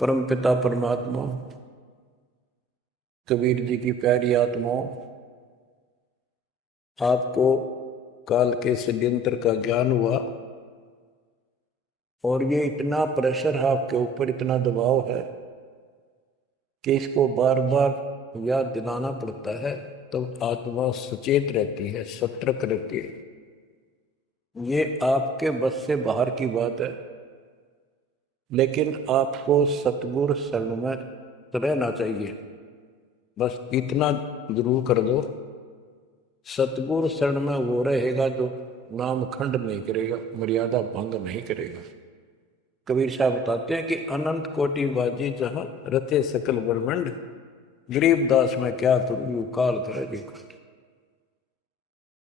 परम पिता परमात्मा कबीर जी की प्यारी आत्माओं, आपको काल के षड्यंत्र का ज्ञान हुआ और ये इतना प्रेशर है आपके ऊपर, इतना दबाव है कि इसको बार बार याद दिलाना पड़ता है, तब तो आत्मा सचेत रहती है, सतर्क रहती है। ये आपके बस से बाहर की बात है, लेकिन आपको सतगुरु शरण में रहना चाहिए। बस इतना जरूर कर दो, सतगुरु शरण में वो रहेगा जो नाम खंड नहीं करेगा, मर्यादा भंग नहीं करेगा। कबीर साहब बताते हैं कि अनंत कोटि बाजी जहां रचे सकल ब्रह्मंड, गरीबदास में क्या करूं काल करे जी।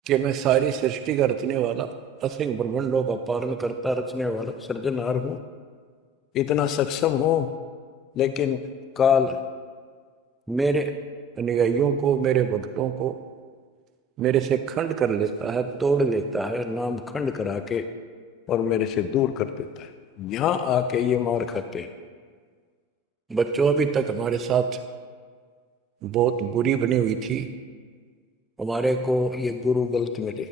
कि मैं सारी सृष्टि का रचने वाला, असंख्य ब्रह्मंडों का पालन करता रचने वाला सृजनहार हूं, इतना सक्षम हूं, लेकिन काल मेरे अनुयायियों को, मेरे भक्तों को मेरे से खंड कर लेता है, तोड़ लेता है, नाम खंड करा के और मेरे से दूर कर देता है। यहां आके ये मार खाते हैं। बच्चों अभी तक हमारे साथ बहुत बुरी बनी हुई थी, हमारे को ये गुरु गलत मिले।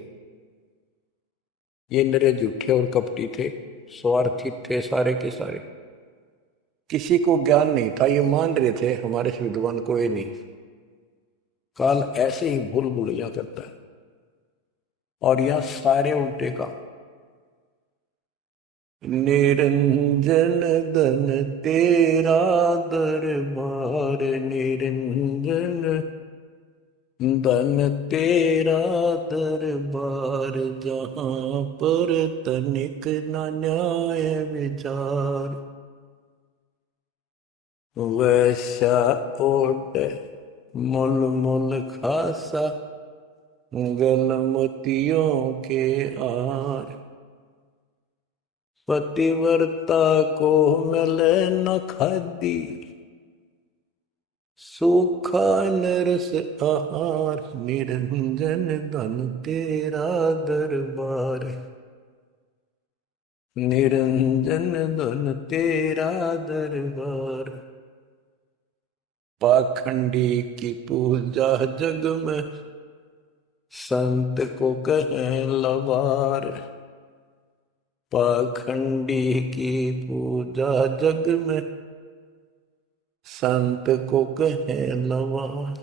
ये नरे झूठे और कपटी थे, स्वार्थी थे सारे के सारे, किसी को ज्ञान नहीं था, ये मान रहे थे हमारे से विद्वान कोई नहीं। काल ऐसे ही भूल भुलैया करता है और यह सारे उल्टे का। निरंजन धन तेरा दरबार, निरंजन धन तेरा दरबार, जहां पर तनिक न न्याय विचार। वैसा ओट मुल मुल खासा, गल मोतियों के आर। पतिव्रता को मिले न खादी, सूखा नरस आहार। निरंजन धन तेरा दरबार, निरंजन धन तेरा दरबार। पाखंडी की पूजा जग में, संत को कहें लवार। पाखंडी की पूजा जग में, संत को कहें लवार।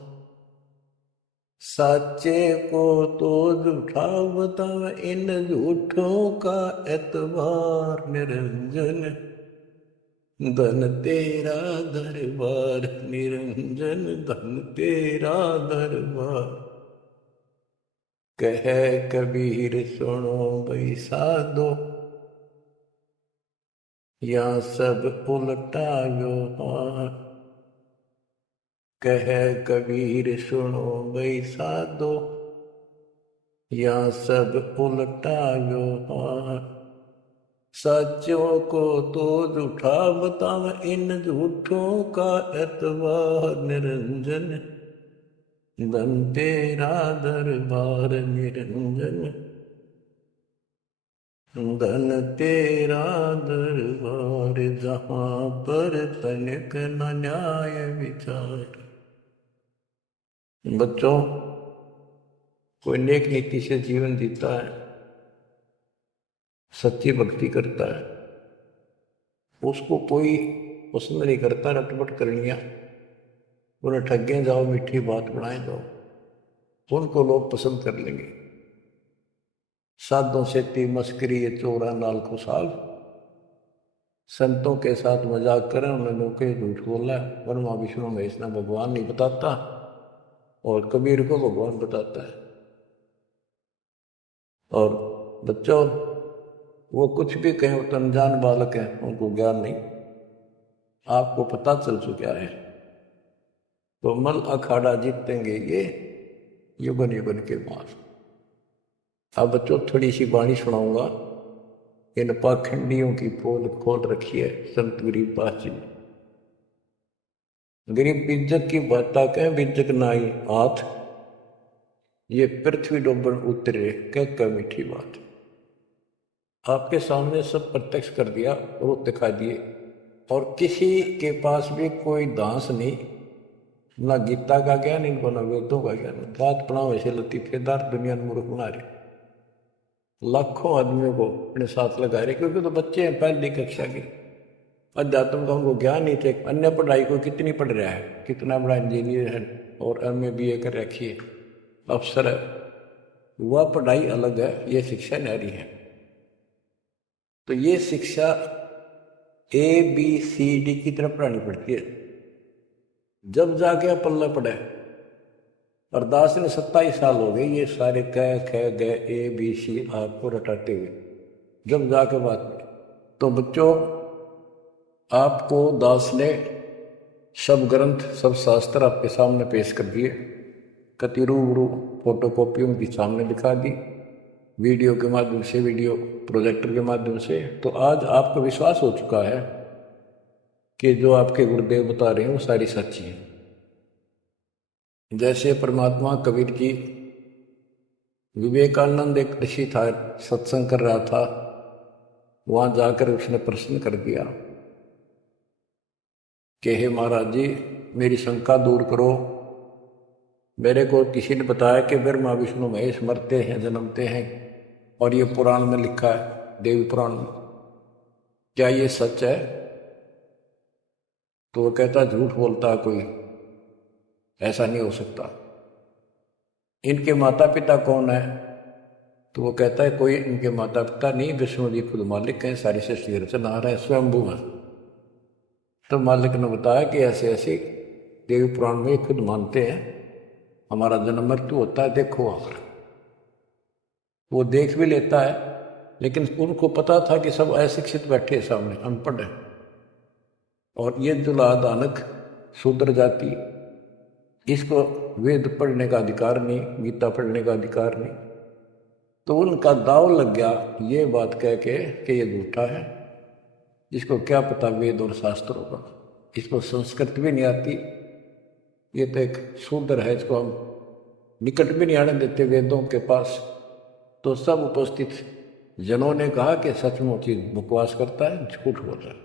साचे को तो झूठा बतावे, इन झूठों का एतबार। निरंजन धन तेरा दरबार, निरंजन धन तेरा दरबार। कहे कबीर सुनो भाई साधो, या सब उल्टा व्यवहार। कहे कबीर सुनो भाई साधो, या सब उल्टा व्यवहार। सच्चों को तो झूठा बतावे, इन झूठों का एतबार। निरंजन धन तेरा दरबार, निरंजन धन तेरा दरबार, जहां पर तनिक न न्याय विचार। बच्चों, कोई नेक नीति से जीवन जीता है, सच्ची भक्ति करता है, उसको कोई पसंद नहीं करता रटपट करनिया। उन्हें ठगे जाओ, मीठी बात बनाए जाओ, उनको लोग पसंद कर लेंगे। साधों से ती मस्करी ये चोरा नाल खुशाल, संतों के साथ मजाक करें, उन्हें लोग झूठ बोला। ब्रह्मा विष्णु महेश ना भगवान नहीं बताता, और कबीर को भगवान बताता है। और बच्चों, वो कुछ भी कहें, वो तो अनजान बालक है, उनको ज्ञान नहीं। आपको पता चल चुका है, तो मल अखाड़ा जीतेंगे ये युगन युगन के बाद। अब बच्चों, थोड़ी सी वाणी सुनाऊंगा। इन पाखंडियों की पोल खोल रखी है संत गरीबदास जी ने। गरीब बिज्जक की बाता कह, बिज्जक नाई हाथ, ये पृथ्वी डोबन उतरे कह मीठी बात। आपके सामने सब प्रत्यक्ष कर दिया, रूप दिखा दिए, और किसी के पास भी कोई दांस नहीं, ना गीता का ज्ञान इनको, ना वेदों का ज्ञान। बात पढ़ाओ ऐसे लतीफेदार दुनिया में मूर्ख बना रहे, लाखों आदमियों को अपने साथ लगा रहे, क्योंकि तो बच्चे हैं पहली कक्षा के, अध्यात्म का उनको ज्ञान नहीं थे। अन्य पढ़ाई को कितनी पढ़ रहा है, कितना बड़ा इंजीनियर है और MA BA कर रखी है, अफसर है, वह पढ़ाई अलग है, ये शिक्षा न्यारी है। तो ये शिक्षा ABCD की तरफ पढ़ानी पड़ती है, जब जाके पल्ला पड़े। और दास ने 27 साल हो गए ये सारे क ख ग ABC आपको रटाते हुए, जब जाके बात में। तो बच्चों, आपको दास ने सब ग्रंथ सब शास्त्र आपके सामने पेश कर दिए, कति रूबरू फोटो कॉपी उनकी सामने दिखा दी, वीडियो के माध्यम से, वीडियो प्रोजेक्टर के माध्यम से। तो आज आपको विश्वास हो चुका है कि जो आपके गुरुदेव बता रहे हैं वो सारी सच्ची है। जैसे परमात्मा कबीर जी, विवेकानंद एक ऋषि था, सत्संग कर रहा था, वहां जाकर उसने प्रश्न कर दिया कि हे महाराज जी, मेरी शंका दूर करो। मेरे को किसी ने बताया कि ब्रह्मा विष्णु महेश मरते हैं, जन्मते हैं, और ये पुराण में लिखा है, देवी पुराण में, क्या ये सच है? तो वो कहता झूठ बोलता है कोई, ऐसा नहीं हो सकता। इनके माता पिता कौन है? तो वो कहता है कोई इनके माता पिता नहीं, विष्णु जी खुद मालिक हैं, सारी सृष्टि की रचनहार है, स्वयंभू है। तो मालिक ने बताया कि ऐसे ऐसे देवी पुराण में खुद मानते हैं हमारा जन्म मृत्यु होता है, देखो आप। वो देख भी लेता है, लेकिन उनको पता था कि सब अशिक्षित बैठे सामने, अनपढ़ है, और ये जुला दानक शूद्र जाति, इसको वेद पढ़ने का अधिकार नहीं, गीता पढ़ने का अधिकार नहीं। तो उनका दाव लग गया ये बात कह के कि ये झूठा है, इसको क्या पता वेद और शास्त्रों का, इसको संस्कृत भी नहीं आती, ये तो एक शूद्र है, इसको हम निकट भी नहीं आने देते वेदों के पास। तो सब उपस्थित जनों ने कहा कि सचमुच ही बकवास करता है, झूठ बोल रहा है।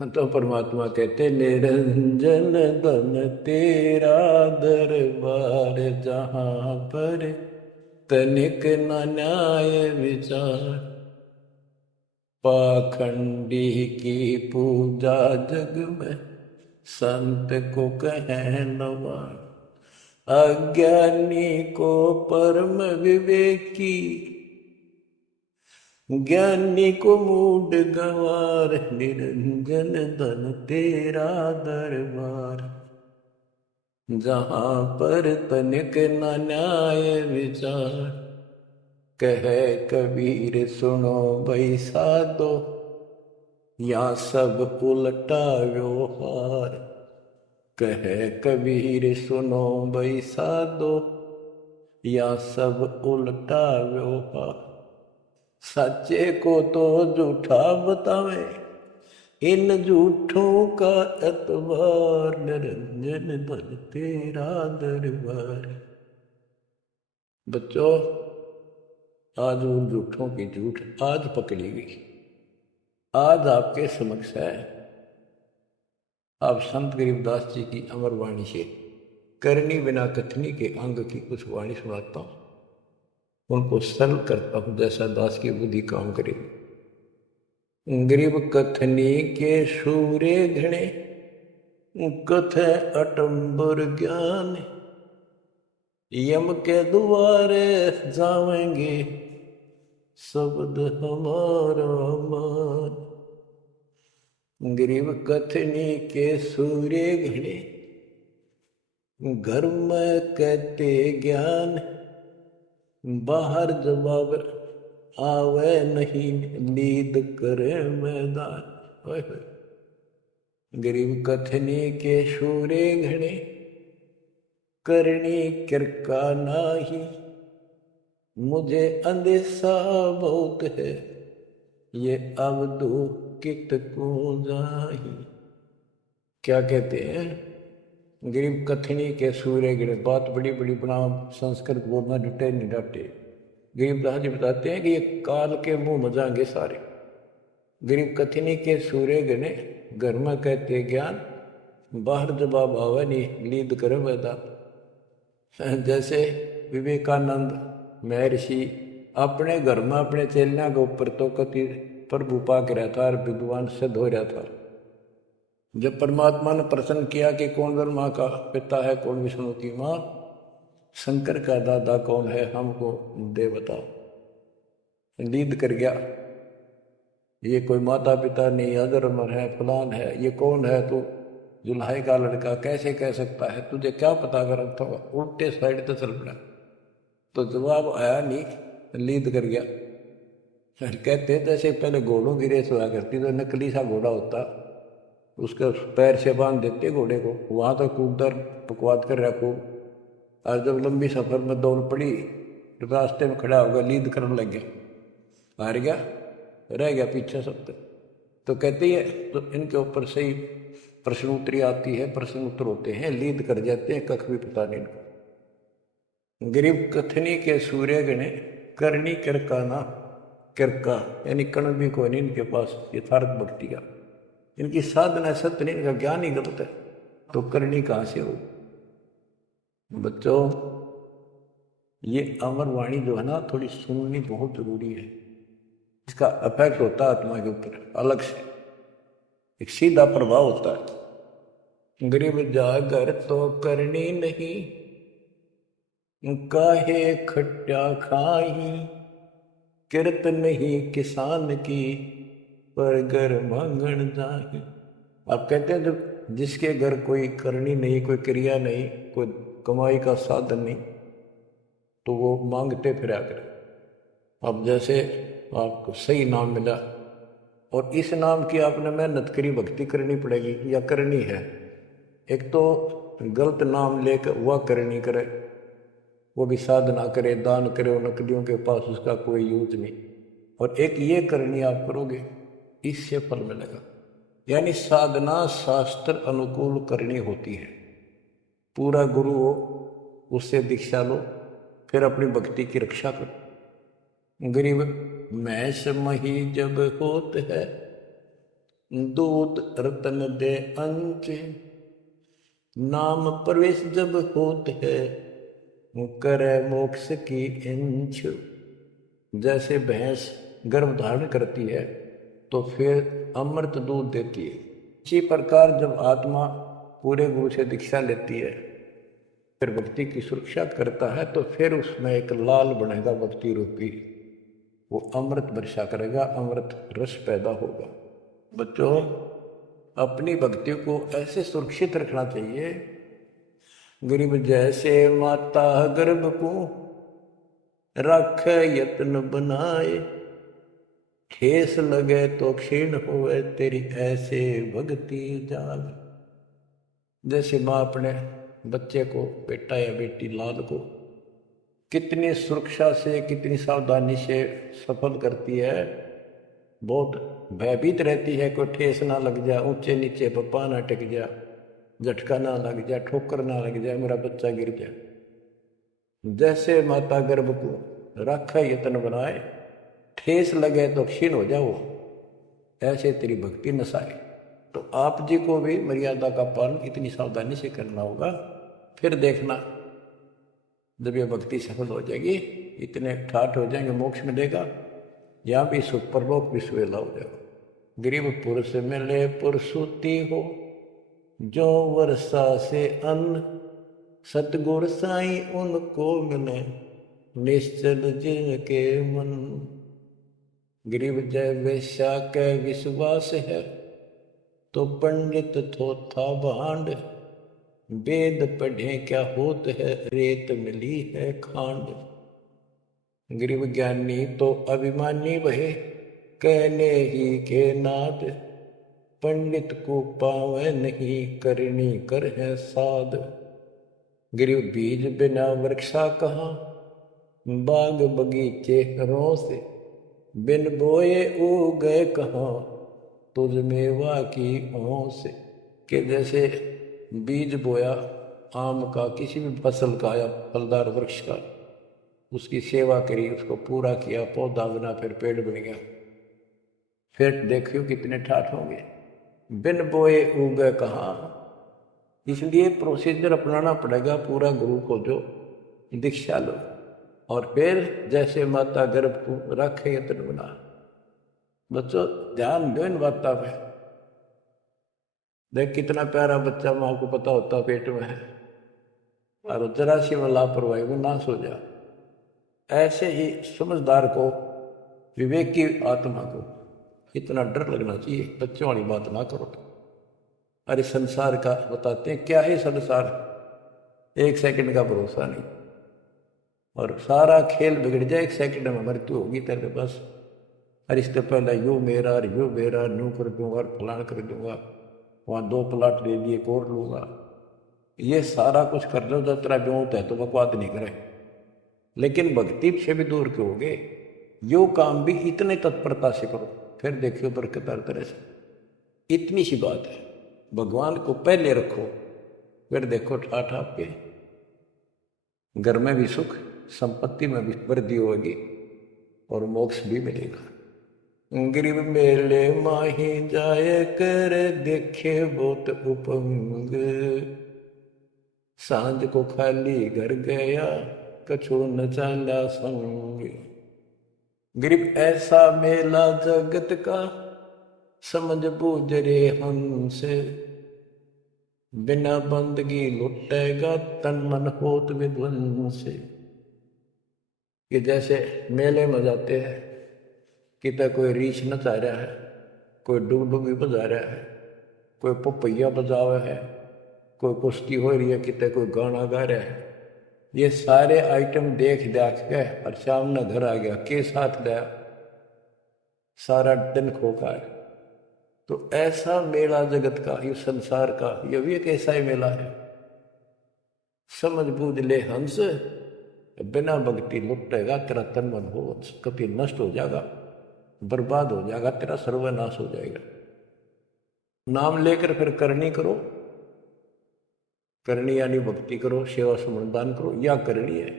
तो परमात्मा कहते निरंजन धन तेरा दरबार, जहां पर तनिक न न्याय विचार, पाखंडी की पूजा जग में संत को कहे नवार, अज्ञानी को परम विवेकी, ज्ञानी को मूड गंवार, निरंजन धन तेरा दरबार, जहां पर तनिक न न्याय विचार, कहे कबीर सुनो भई साधो, या सब उल्टा व्यवहार, कहे कबीर सुनो भई साधो, या सब उल्टा व्यवहार, सच्चे को तो झूठा बतावे, इन झूठों का एतबार, निरंजन धन तेरा दरबार। बच्चों, आज उन झूठों की झूठ आज पकड़ी गई, आज आपके समक्ष है। आप संत गरीबदास जी की अमर वाणी से करनी बिना कथनी के अंग की कुछ वाणी सुनाता हूँ, उनको सरल करता हूँ जैसा दास की बुद्धि काम करे। गरीब कथनी के सूरे घने, कथ अटंबर ज्ञान, यम के द्वारे जावेंगे शब्द हमारा मान। गरीब कथनी के सूर्य घने, घर में कहते ज्ञान, बाहर जवाब आवे नहीं, नींद करे मैदान। गरीब कथनी के सूर्य घने, करनी किरका नाही, मुझे अंदेशा बहुत है, ये अवधू कित को जाही। क्या कहते हैं? गरीब कथनी के सूर्य गिरे, बात बड़ी बड़ी बना, संस्कृत बोलना जुटे नहीं डाटे। गरीबदास जी बताते हैं कि ये काल के मुंह मजाएंगे सारे, गरीब कथनी के सूर्य गने, घर में कहते ज्ञान, बाहर जवाब आवे नहीं लीद करे बैदा। जैसे विवेकानंद महर्षि अपने घर में अपने चेलियां के ऊपर तो कति प्रभु पाक रहा था और विद्वान सिद्ध हो रहा था। जब परमात्मा ने प्रश्न किया कि कौन ब्रह्मा का पिता है, कौन विष्णु की माँ, शंकर का दादा कौन है, हमको दे बताओ। लीद कर गया, ये कोई माता पिता नहीं, अधर्मर है, फलान है, ये कौन है तू, जुल्हाई का लड़का, कैसे कह सकता है, तुझे क्या पता कर रखा होगा, उल्टे साइड तो चल पड़ा। तो जवाब आया नहीं, लीद कर गया। कहते जैसे पहले घोड़ों की रेस हुआ करती, तो नकली सा घोड़ा होता, उसके पैर से बांध देते घोड़े को, वहां तो कूदर पकवाद कर रहा खूब, और जब लंबी सफर में दौड़ पड़ी तो रास्ते में खड़ा होगा, लीद करने लग गया, हार गया, रह गया पीछे सब तक। तो कहती है, तो इनके ऊपर से ही प्रश्न उत्तरी आती है, प्रश्न उत्तर होते हैं, लीद कर जाते हैं, कख भी पता नहीं इनको। गरीब कथनी के सूर्य गणे, करनी किरका ना, किरका यानी कण भी कोई नहीं इनके पास यथार्थ भक्ति का, इनकी साधना सत्य नहीं, इनका ज्ञान ही गलत है, तो करनी कहाँ से हो। बच्चों, ये अमर वाणी जो है ना, थोड़ी सुननी बहुत जरूरी है, इसका इफेक्ट होता है आत्मा के ऊपर अलग से, एक सीधा प्रभाव होता है। गरीब जागर तो करनी नहीं, काहे खट्टा खाई, किरत नहीं किसान की, पर घर मांगण जाही। आप कहते हैं जब जिसके घर कोई करनी नहीं, कोई क्रिया नहीं, कोई कमाई का साधन नहीं, तो वो मांगते फिरा कर। अब जैसे आपको सही नाम मिला और इस नाम की आपने मेहनत करी, भक्ति करनी पड़ेगी या करनी है। एक तो गलत नाम लेकर वह करनी करे, वो भी साधना करे, दान करे, वो नकलियों के पास उसका कोई यूज नहीं। और एक ये करनी आप करोगे, इससे फल मिलेगा। यानी साधना शास्त्र अनुकूल करनी होती है। पूरा गुरु हो, उससे दीक्षा लो, फिर अपनी भक्ति की रक्षा करो। गरीब मैस मही जब होत है, दूध रतन दे अंच, नाम प्रवेश जब होत है, करे मोक्ष की इंच। जैसे भैंस गर्भ धारण करती है तो फिर अमृत दूध देती है, इसी प्रकार जब आत्मा पूरे गुरु से दीक्षा लेती है, फिर भक्ति की सुरक्षा करता है, तो फिर उसमें एक लाल बनेगा भक्ति रूपी, वो अमृत वर्षा करेगा, अमृत रस पैदा होगा। बच्चों, अपनी भक्ति को ऐसे सुरक्षित रखना चाहिए। गरीब जैसे माता गर्भ को रख यत्न बनाए, ठेस लगे तो क्षीण होवे, तेरी ऐसे भक्ति जाग। जैसे माँ अपने बच्चे को, बेटा या बेटी लाल को कितनी सुरक्षा से, कितनी सावधानी से सफल करती है, बहुत भयभीत रहती है, कोई ठेस ना लग जाए, ऊंचे नीचे पप्पा ना टिक जाए, झटका ना लग जाए, ठोकर ना लग जाए, मेरा बच्चा गिर जाए। जैसे माता गर्भ को रखा यत्न बनाए, ठेस लगे तो क्षीण हो जाओ, ऐसे तेरी भक्ति नसाए। तो आप जी को भी मर्यादा का पालन इतनी सावधानी से करना होगा। फिर देखना, जब ये भक्ति सफल हो जाएगी, इतने ठाठ हो जाएंगे, मोक्ष मिलेगा, यहाँ भी सुख परलोक भी सुवेला हो जाएगा। गरीब पुरुष मिले पुरसुती हो, जो वर्षा से अन्न, सतगुर साई उनको मिले, निश्चल जिनके मन। गरीब जय वेश्या के विश्वास है, तो पंडित थोथा भांड, वेद पढ़े क्या होत है, रेत मिली है खांड। गरीब ज्ञानी तो अभिमानी वहे, कहने ही के नाद, पंडित को पावे नहीं, करनी कर है साध। गरीब बीज बिना वृक्षा कहाँ, बाग बगीचे रो से, बिन बोए उगे कहाँ, तुझ मेवा की ओस। के जैसे बीज बोया आम का, किसी भी फसल का या फलदार वृक्ष का, उसकी सेवा करी, उसको पूरा किया, पौधा बना, फिर पेड़ बन गया, फिर देखियो कितने ठाठ होंगे। बिन बोए उगे कहाँ, इसलिए प्रोसीजर अपनाना पड़ेगा। पूरा गुरु को जो दीक्षा लो और फिर जैसे माता गर्भ को रखे यत्न बना। बच्चों ध्यान दो इन बातों पे। देख कितना प्यारा बच्चा माँ को पता होता पेट में है और जरा सी में लापरवाही में नाश हो जा। ऐसे ही समझदार को, विवेक की आत्मा को इतना डर लगना चाहिए। बच्चों वाली बात ना करो। अरे संसार का बताते हैं क्या है संसार, एक सेकंड का भरोसा नहीं और सारा खेल बिगड़ जाए, एक सेकंड में मृत्यु होगी तेरे पास। अरे इससे पहले यू मेरा और यू मेरा नू कर दूंगा और फलान कर दूंगा, वहाँ 2 प्लाट ले लिए और लूंगा। ये सारा कुछ कर लो जब तेरा ब्योत है तो बकवाद नहीं करे, लेकिन भक्ति से भी दूर क्यों होगे। यो काम भी इतने तत्परता से करो, फिर देखियो बरकत हर तरह से। इतनी सी बात है, भगवान को पहले रखो, फिर देखो ठाठ आपके घर में भी सुख, संपत्ति में भी वृद्धि होगी और मोक्ष भी मिलेगा। गिरिव मेले माही जाए कर देखे बहुत उपंग, सांझ को खाली घर गया कछु न चाला संग। गिरिव ऐसा मेला जगत का समझ बूझ रे हंस, बिना बंदगी लुटेगा तन मन होत विध्वंस। कि जैसे मेले में जाते हैं, कितना कोई रीछ नचा रहा है, कोई डुगडुगी बजा रहा है, कोई पपैया बजावा है, कोई कुश्ती हो रही है, कितने कोई गाना गा रहा है। ये सारे आइटम देख देख के और सामने घर आ गया, के साथ गया, सारा दिन खोखा है। तो ऐसा मेला जगत का, ये संसार का, ये भी एक ऐसा ही मेला है। समझ बूझ ले हंस, बिना भक्ति लुटेगा तेरा तन मन हो, कभी नष्ट हो जाएगा, बर्बाद हो जाएगा, तेरा सर्वनाश हो जाएगा। नाम लेकर फिर करनी करो, करनी यानी भक्ति करो, सेवा समर्दान करो, या करनी है।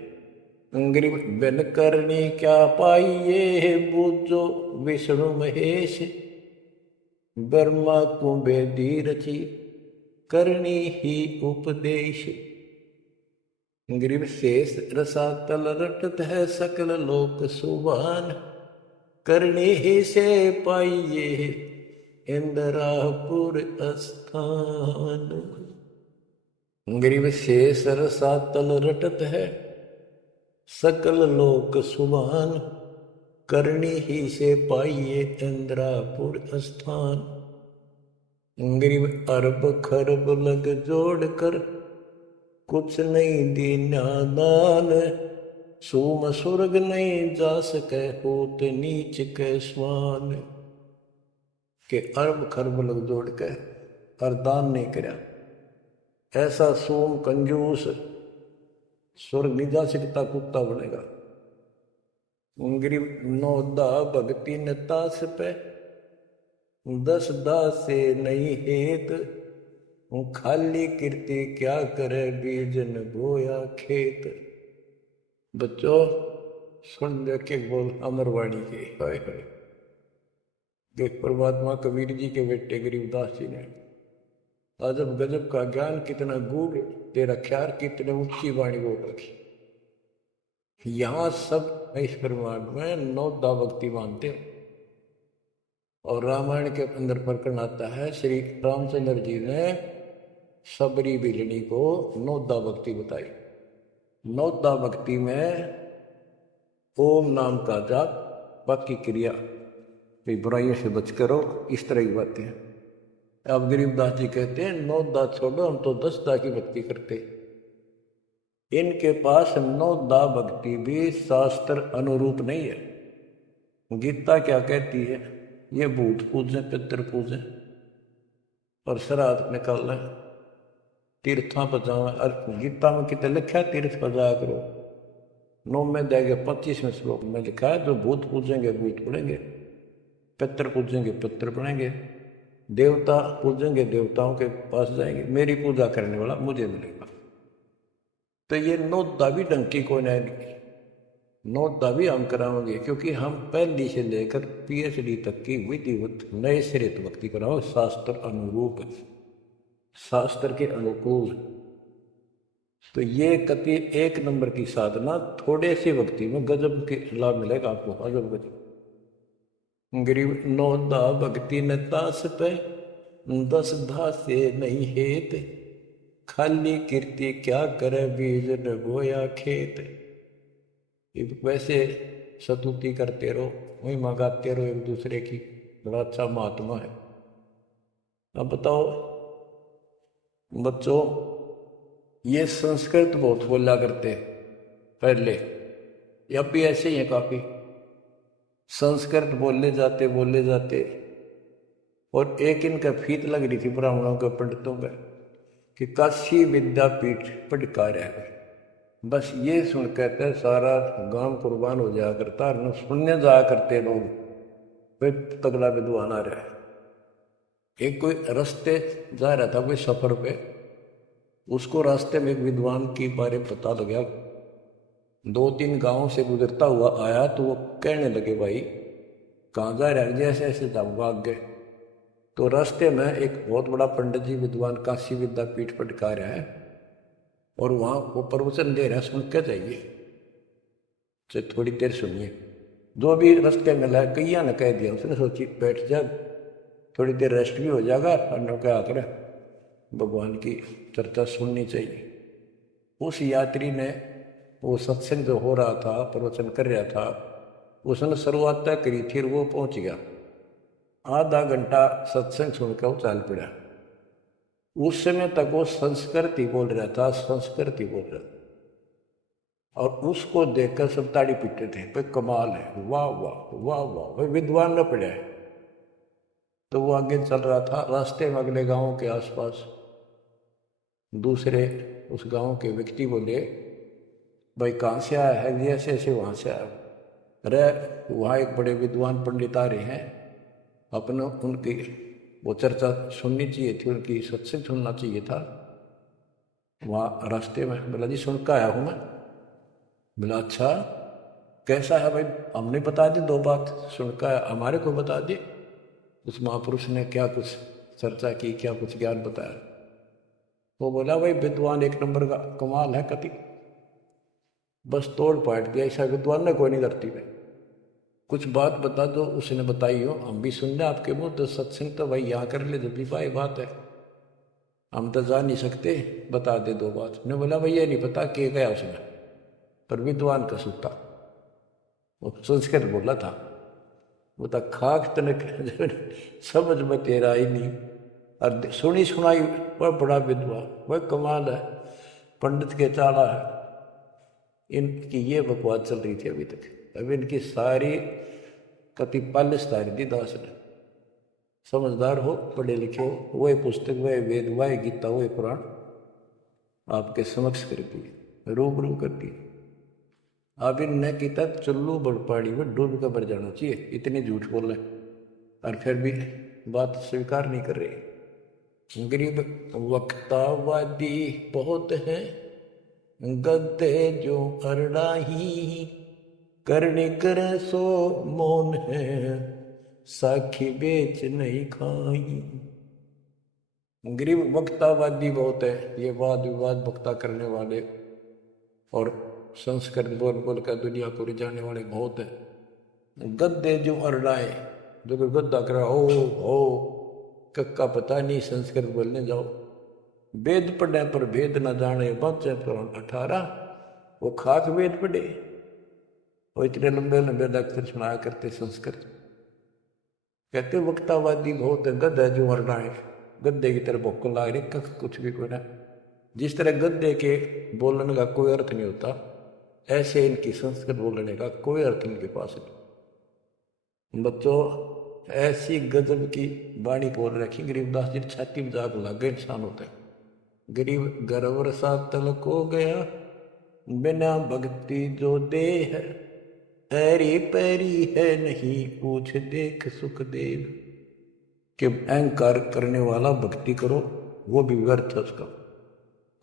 अंग्री बिन करनी क्या पाइये, बूझो विष्णु महेश, ब्रह्मा कुंभेदी रची करनी ही उपदेश। ग्रीव शेष रसातल रटत है सकल लोक सुभान, करनी ही से पाइये इंद्रापुर स्थान। ग्रीव शेष रसातल रटत है सकल लोक सुभान, करनी ही से पाइये इंद्रापुर स्थान। ग्रीव अरब खरब लग जोड़ कर कुछ नहीं दीना दान, सूम सुर्ग नहीं जा सके होत नीच के स्वान। के अरब खरब लग जोड़ के और दान नहीं करया, ऐसा सोम कंजूस स्वर्ग नहीं जा सकता, कुत्ता बनेगा। ग्रीव नौदा भक्ति नतास पे 10 दास से नहीं हेत, खाली कीर्ति क्या करे बीजन बोया खेत। बच्चों सुन देखे बोल अमरवाणी के, हाय हाय। देख परमात्मा कबीर जी के बेटे गरीबदास जी ने अजब गजब का ज्ञान, कितना गूढ़ दे रखा, कितने ऊंची वाणी बोल रखी। यहाँ सब इस ब्रह्मांड में 9 भक्ति मानते हो। और रामायण के अंदर प्रकरण आता है, श्री रामचंद्र जी ने सबरी बिलनी को 9 भक्ति बताई। 9 भक्ति में ओम नाम का जाप, बाकी क्रिया, बुराइयों से बच करो, इस तरह की बातें हैं। अब गरीबदास जी कहते हैं 9 दा छोड़ो, हम तो 10 दा की भक्ति करते। इनके पास 9 दा भक्ति भी शास्त्र अनुरूप नहीं है। गीता क्या कहती है, ये भूत पूजें, पितर पूजें और श्राद्ध निकाल लें, तीर्था बजावें। और गीता में कितने लिखा है तीर्थ बजाया करो। 9 में देंगे 25वें श्लोक में लिखा है, जो भूत पूजेंगे भूत पड़ेंगे, पितर पूजेंगे पितर पड़ेंगे, देवता पूजेंगे देवताओं के पास जाएंगे, मेरी पूजा करने वाला मुझे मिलेगा। तो ये 9 दा भी डंकी को नहीं, नोटदा भी हम कराओगे, क्योंकि हम पहली से लेकर पीएचडी तक की विधिवत नए सिरे से भक्ति कराओ, शास्त्र अनुरूप, शास्त्र के अनुकूल। तो ये कति एक नंबर की साधना, थोड़े सी भक्ति में गजब के लाभ मिलेगा आपको, अजब गजब। गरीब नोदा भक्ति न तास पे, 10 धा से नहीं हेत, खाली कीर्ति क्या करे बीज न बोया खेत। वैसे स्तुति करते रहो, वही मंगाते रहो एक दूसरे की, बड़ा अच्छा महात्मा है। अब बताओ बच्चों, ये संस्कृत बहुत बोला करते पहले, अब भी ऐसे ही है काफी, संस्कृत बोले जाते। और एक इनका फीत लग रही थी ब्राह्मणों के पंडितों का कि काशी विद्यापीठ पटकार्य है। बस ये सुन कहते सारा गांव कुर्बान हो जाया करता, न सुनने जाया करते लोग, वे तगड़ा विद्वान आ रहा है। एक कोई रास्ते जा रहा था कोई सफर पे, उसको रास्ते में एक विद्वान के बारे में पता लग गया, 2-3 गांवों से गुजरता हुआ आया, तो वो कहने लगे भाई कहाँ जा रहा है, जैसे ऐसे जाऊंगा आगे। तो रास्ते में एक बहुत बड़ा पंडित जी विद्वान काशी विद्यापीठ पटका रहा है, और वहाँ वो प्रवचन दे रहा है, सुन के जाइए, तो थोड़ी देर सुनिए। जो भी रास्ते में लाया कैया ने कह दिया, उसने सोची बैठ जा, थोड़ी देर रेस्ट भी हो जाएगा, और क्या करे भगवान की चर्चा सुननी चाहिए। उस यात्री ने वो सत्संग जो हो रहा था, प्रवचन कर रहा था, उसने शुरुआत तय करी थी, वो पहुंच गया। आधा घंटा सत्संग सुनकर वो चल पड़ा। उस समय तक वो संस्कृत ही बोल रहा था, संस्कृत ही बोल रहा था, और उसको देखकर सब ताड़ी पीटते थे, भाई कमाल है, वाह वाह वाह वाह, भाई विद्वान न पड़ा है। तो वो आगे चल रहा था, रास्ते में अगले गांव के आसपास दूसरे उस गांव के व्यक्ति बोले, भाई कहाँ से आया है, ऐसे ऐसे वहाँ से आया। अरे वहाँ एक बड़े विद्वान पंडित आ रहे हैं, अपने उनकी वो चर्चा सुननी चाहिए थी, उनकी सत्संग सुनना चाहिए था। वहाँ रास्ते में बोला जी सुन कर आया हूँ मैं। बोला अच्छा कैसा है भाई, हमने बता दी 2 बात, सुन कर हमारे को बता दी। उस महापुरुष ने क्या कुछ चर्चा की, क्या कुछ ज्ञान बताया। वो बोला भाई विद्वान एक नंबर का, कमाल है कति, बस तोड़ पाट दिया, ऐसा विद्वान ने कोई नहीं धरती में। कुछ बात बता दो, उसने बताई हो, हम भी सुन ले आपके मुंह, तो सत्संग तो भाई यहाँ कर ले, जब भी भाई बात है, हम तो जा नहीं सकते, बता दे 2 बात। ने बोला भैया नहीं पता के गया उसने, पर विद्वान का सूता, वो संस्कृत बोला था, वो तो खाक तनक समझ में तेरा ही नहीं, और सुनी सुनाई वह बड़ा विद्वान, वह कमाल है, पंडित के चाला है। इनकी ये बकवास चल रही थी अभी तक। अब इनकी सारी कति पालिश तारी दी दास ने। समझदार हो, पढ़े लिखे हो, वही पुस्तक, वही वेद, वही गीता, वही पुराण आपके समक्ष करती है, रूबरू करती है। अब इनने की तक चुल्लू बड़पाड़ी में डूब कर मर जाना चाहिए, इतनी झूठ बोल रहे, और फिर भी बात स्वीकार नहीं कर रही। गरीब वक्तावादी बहुत हैं, गद्दे जो अरड़ाही, करने कर सो मौन है, साखी बेच नहीं खाई। गरीब वक्तावादी बहुत है, ये वाद विवाद वक्ता करने वाले और संस्कृत बोल बोल कर दुनिया को रिझाने वाले बहुत है। गद्दे जो अरड़ाए, जो कोई गद्दा करा हो कक्का पता नहीं, संस्कृत बोलने जाओ, वेद पढ़ने पर भेद न जाने, बच्चे पर 18, वो खाक वेद पढ़े, वो इतने लंबे लंबे अक्षर सुनाया करते संस्कृत। कहते वक्तावादी बहुत है, गद्दा जो अरड़ाए, गद्दे की तरह भोक लाग रही, कख कुछ भी कोई ना। जिस तरह गद्दे के बोलने का कोई अर्थ नहीं होता, ऐसे इनकी संस्कृत बोलने का कोई अर्थ इनके पास नहीं। बच्चों ऐसी गजब की वाणी बोल रखी, गरीबदास जी छाती में जाग लग गए इंसान होते हैं। गरीब गर्वर सा तलक हो गया, बिना भक्ति जो दे है, ऐरी पैरी है नहीं पूछ देख सुखदेव। कि अहंकार करने वाला भक्ति करो, वो भी व्यर्थ है, उसका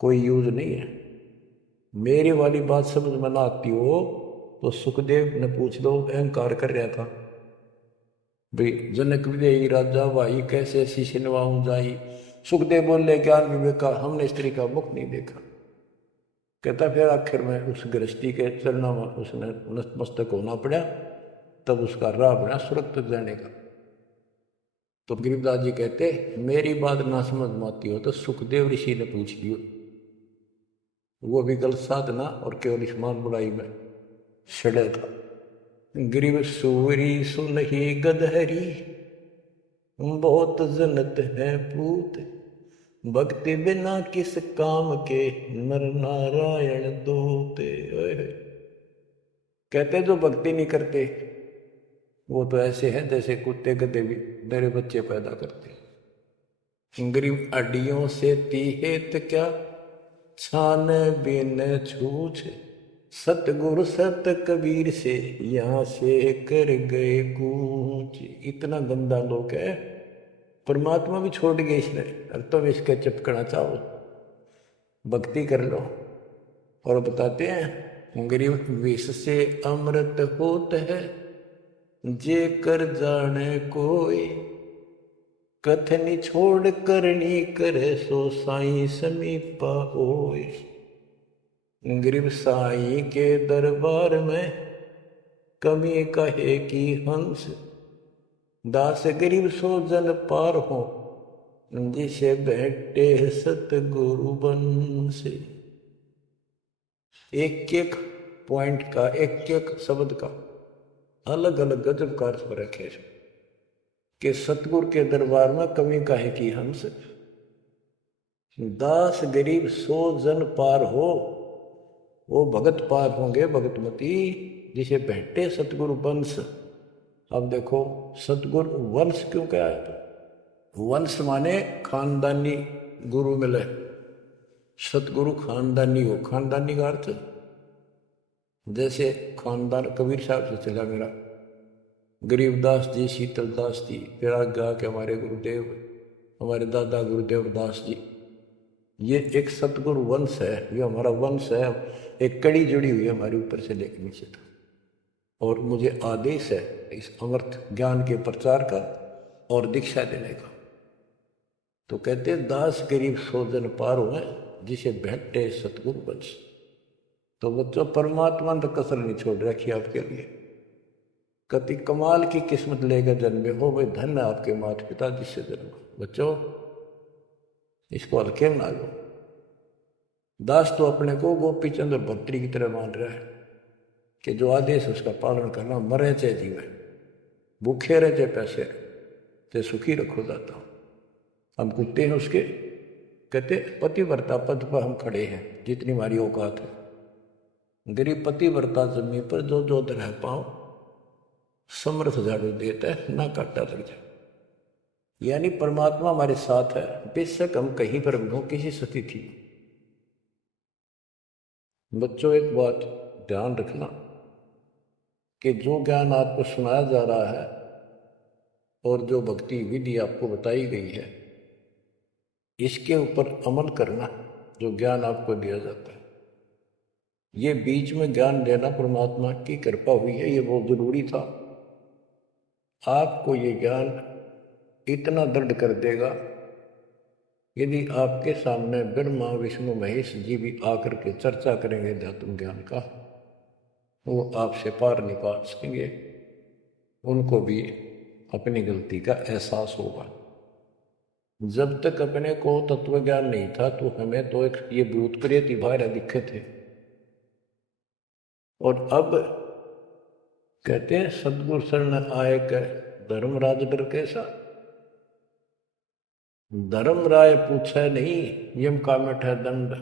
कोई यूज नहीं है। मेरी वाली बात समझ में ना आती हो तो सुखदेव ने पूछ लो, अहंकार कर रहा था भाई, जनक विदेही राजा भाई कैसे शिष्य नवाऊं जाई। सुखदेव बोले, ज्ञान विवेक का हमने स्त्री का मुख नहीं देखा। कहता फिर आखिर में उस गृहस्थी के चरणों में उसने नतमस्तक होना पड़ा, तब उसका राह बना स्वर्ग तक जाने का। तो गिरिदास जी कहते, मेरी बात ना समझ में आती हो तो सुखदेव ऋषि ने पूछ लियो, वो भी गलत साधना और केवल स्मान बुराई में सड़े था। गिरिव सूरी सुनही गदहरी, बहुत जनत है पूत, भक्ति बिना किस काम के, नर नारायण दूते। कहते जो भक्ति नहीं करते वो तो ऐसे है जैसे कुत्ते गधे भी मेरे बच्चे पैदा करते। गरीब अड्डियों से तीहेत क्या, छान बिन छूछ, सतगुरु सत कबीर से यहाँ से कर गए कूच। इतना गंदा लोग है, परमात्मा भी छोड़ गए इसने, अब तुम इसके चिपकना चाहो भक्ति कर लो। और बताते हैं, गरीब विष से अमृत होत है, जे कर जाने कोई, कथनी छोड़ करनी करे, सो साई समीपा होय। गरीब साई के दरबार में, कमी कहे की हंस, दास गरीब सो जन पार हो, जिसे बैठे सतगुरु बंस। एक एक पॉइंट का, एक एक शब्द का अलग अलग गजब का अर्थ रखे कि सतगुरु के दरबार में कमी काहे की हंस, दास गरीब सो जन पार हो, वो भगत पार होंगे भगतमती, जिसे बैठे सतगुरु वंश। अब देखो सतगुरु वंश क्यों क्या है, वंश माने खानदानी गुरु मिले, सतगुरु खानदानी हो। खानदानी का अर्थ जैसे खानदान कबीर साहब से चला मेरा, गरीबदास जी, शीतलदास जी, फिर आगे आके हमारे गुरुदेव, हमारे दादा गुरुदेव दास जी, ये एक सतगुरु वंश है, ये हमारा वंश है। एक कड़ी जुड़ी हुई है हमारे ऊपर से लेकर नीचे तक, और मुझे आदेश है इस अमृत ज्ञान के प्रचार का और दीक्षा देने का। तो कहते दास गरीब सोजन पार हुए, जिसे बैठे सतगुरु वंश। तो बच्चों परमात्मा ने तो कसर नहीं छोड़ रखी आपके लिए। कति कमाल की किस्मत लेकर जन्मे हो, वे धन्य आपके माता पिता जिससे जन्म। बच्चों इसको हल्के में ना लो। दास तो अपने को गोपी चंद्र भक्ति की तरह मान रहा है कि जो आदेश उसका पालन करना, मरे चाहे जीवे, भूखे रहे चाहे पैसे चाहे सुखी रखो दाता। हम कुत्ते हैं उसके। कहते पतिव्रता पद पर हम खड़े हैं जितनी हमारी औकात है। गरीब पतिव्रता जमीन पर जो जो रह पाओ, समर्थ झाड़ू देता है, ना काटा लग जाए। यानी परमात्मा हमारे साथ है, बेशक हम कहीं पर भी हो, किसी स्थिति में। बच्चों एक बात ध्यान रखना कि जो ज्ञान आपको सुनाया जा रहा है और जो भक्ति विधि आपको बताई गई है, इसके ऊपर अमल करना। जो ज्ञान आपको दिया जाता है, ये बीच में ज्ञान देना परमात्मा की कृपा हुई है, ये बहुत जरूरी था। आपको ये ज्ञान इतना दृढ़ कर देगा, यदि आपके सामने ब्रह्मा विष्णु महेश जी भी आकर के चर्चा करेंगे अध्यात्म ज्ञान का, वो आपसे पार नहीं पा सकेंगे। उनको भी अपनी गलती का एहसास होगा। जब तक अपने को तत्व ज्ञान नहीं था तो हमें तो एक ये भूत प्रेत ही बाहर दिखे थे, और अब कहते हैं सदगुरु शरण आए कर धर्मराज डर कैसा। धर्मराय पूछे नहीं, यम का मिठा दंड।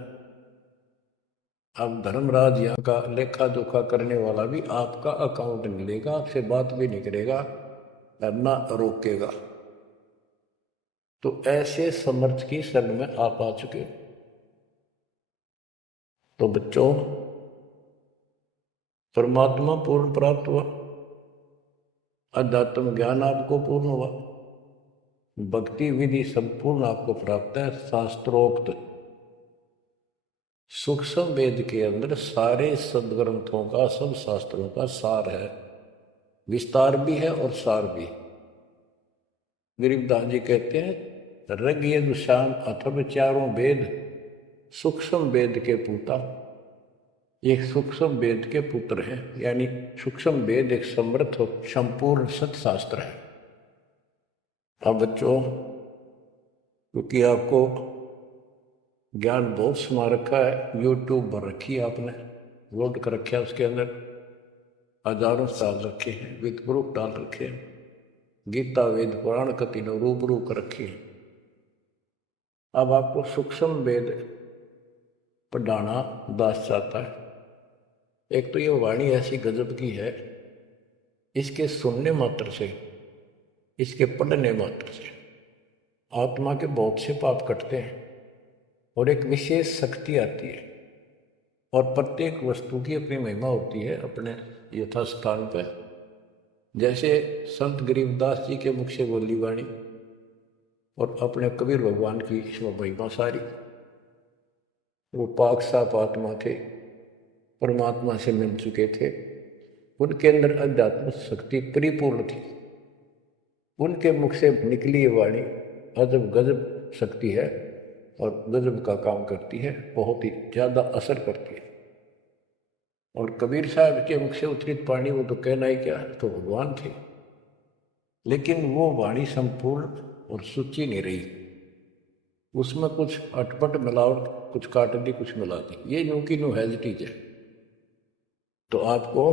अब धर्मराज यहाँ का लेखा जोखा करने वाला भी आपका अकाउंट नहीं लेगा, आपसे बात भी नहीं करेगा और ना रोकेगा। तो ऐसे समर्थ की शरण में आप आ चुके हो। तो बच्चों परमात्मा पूर्ण प्राप्त हुआ, अध्यात्म ज्ञान आपको पूर्ण हुआ, भक्ति विधि संपूर्ण आपको प्राप्त है शास्त्रोक्त। सूक्ष्म वेद के अंदर सारे सदग्रंथों का, सब शास्त्रों का सार है। विस्तार भी है और सार भी। गरीबदास जी कहते हैं ऋग यजुः साम अथर्व चारों वेद सूक्ष्म वेद के पूता। एक सूक्ष्म वेद के पुत्र हैं, यानी सूक्ष्म वेद एक समृद्ध और संपूर्ण सत्शास्त्र है। अब बच्चों, क्योंकि आपको ज्ञान बहुत समा रखा है, यूट्यूब पर रखी है आपने, लोड कर रखा है, उसके अंदर हजारों साल रखे हैं, विद प्रूफ डाल रखे हैं, गीता वेद पुराण का तीनों रूबरू कर रखी है। अब आपको सूक्ष्म वेद पढ़ाना दास चाहता है। एक तो ये वाणी ऐसी गजब की है, इसके सुनने मात्र से, इसके पढ़ने मात्र से आत्मा के बहुत से पाप कटते हैं और एक विशेष शक्ति आती है। और प्रत्येक वस्तु की अपनी महिमा होती है अपने यथास्थान पर। जैसे संत गरीबदास जी के मुख से बोली वाणी और अपने कबीर भगवान की महिमा सारी। वो पाक साफ आत्मा थे, परमात्मा से मिल चुके थे, उनके अंदर अध्यात्म शक्ति परिपूर्ण थी। उनके मुख से निकली ये वाणी अजब गजब शक्ति है और गजब का काम करती है, बहुत ही ज़्यादा असर करती है। और कबीर साहब के मुख से उतरित पानी, वो तो कहना ही क्या, तो भगवान थे। लेकिन वो वाणी संपूर्ण और सुची नहीं रही, उसमें कुछ अटपट मिलावट, कुछ काट दी, कुछ मिला दी, ये यूं की यूं है चीज है। तो आपको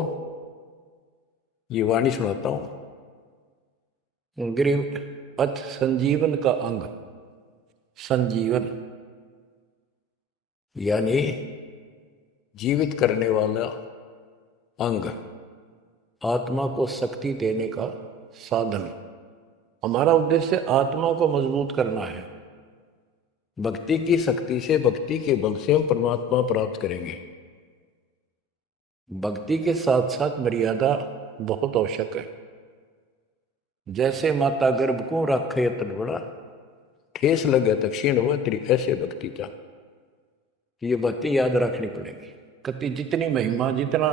ये वाणी सुनाता हूं। गरीब अथ संजीवन का अंग, संजीवन यानी जीवित करने वाला अंग, आत्मा को शक्ति देने का साधन। हमारा उद्देश्य आत्मा को मजबूत करना है। भक्ति की शक्ति से, भक्ति के बल से हम परमात्मा प्राप्त करेंगे। भक्ति के साथ साथ मर्यादा बहुत आवश्यक है। जैसे माता गर्भ को राखे यतन बड़ा, ठेस लगे तो क्षीण हुआ तेरी, ऐसे भक्ति का ये भक्ति याद रखनी पड़ेगी। कति जितनी महिमा, जितना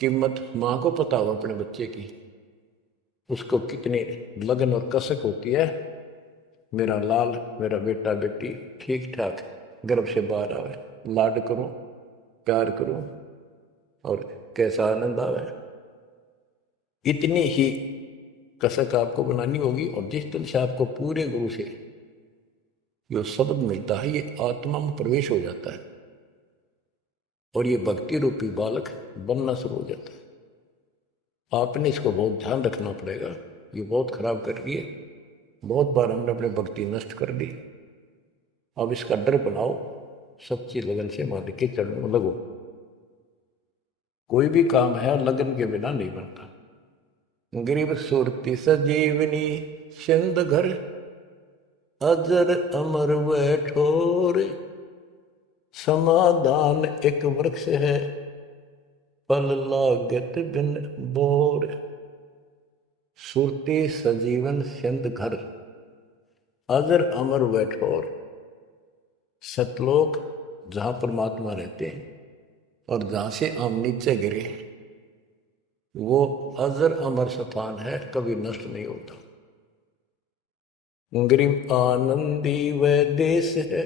कीमत माँ को पता हो अपने बच्चे की, उसको कितनी लगन और कसक होती है। मेरा लाल, मेरा बेटा बेटी ठीक ठाक गर्भ से बाहर आवे, लाड करूं, प्यार करूं और कैसा आनंद आवे, इतनी ही कसक आपको बनानी होगी। और जिस दिन से आपको पूरे गुरु से जो शब्द मिलता है, ये आत्मा में प्रवेश हो जाता है और ये भक्ति रूपी बालक बनना शुरू हो जाता है। आपने इसको बहुत ध्यान रखना पड़ेगा। ये बहुत खराब कर रही है, बहुत बार हमने अपनी भक्ति नष्ट कर दी। अब इसका डर बनाओ, सच्ची लगन से मालिक के चरणों में लगो। कोई भी काम है लगन के बिना नहीं बनता। गरीब सुरती सजीवनी सिंध घर, अजर अमर व ठोर, समाधान एक वृक्ष है, फल लागत बिन बोर। सुरती सजीवन सिंध घर, अजर अमर व ठोर, सतलोक जहाँ परमात्मा रहते हैं और जहाँ से हम नीचे गिरे, वो अजर अमर स्थान है, कभी नष्ट नहीं होता। गरीब आनंदी वह देश है,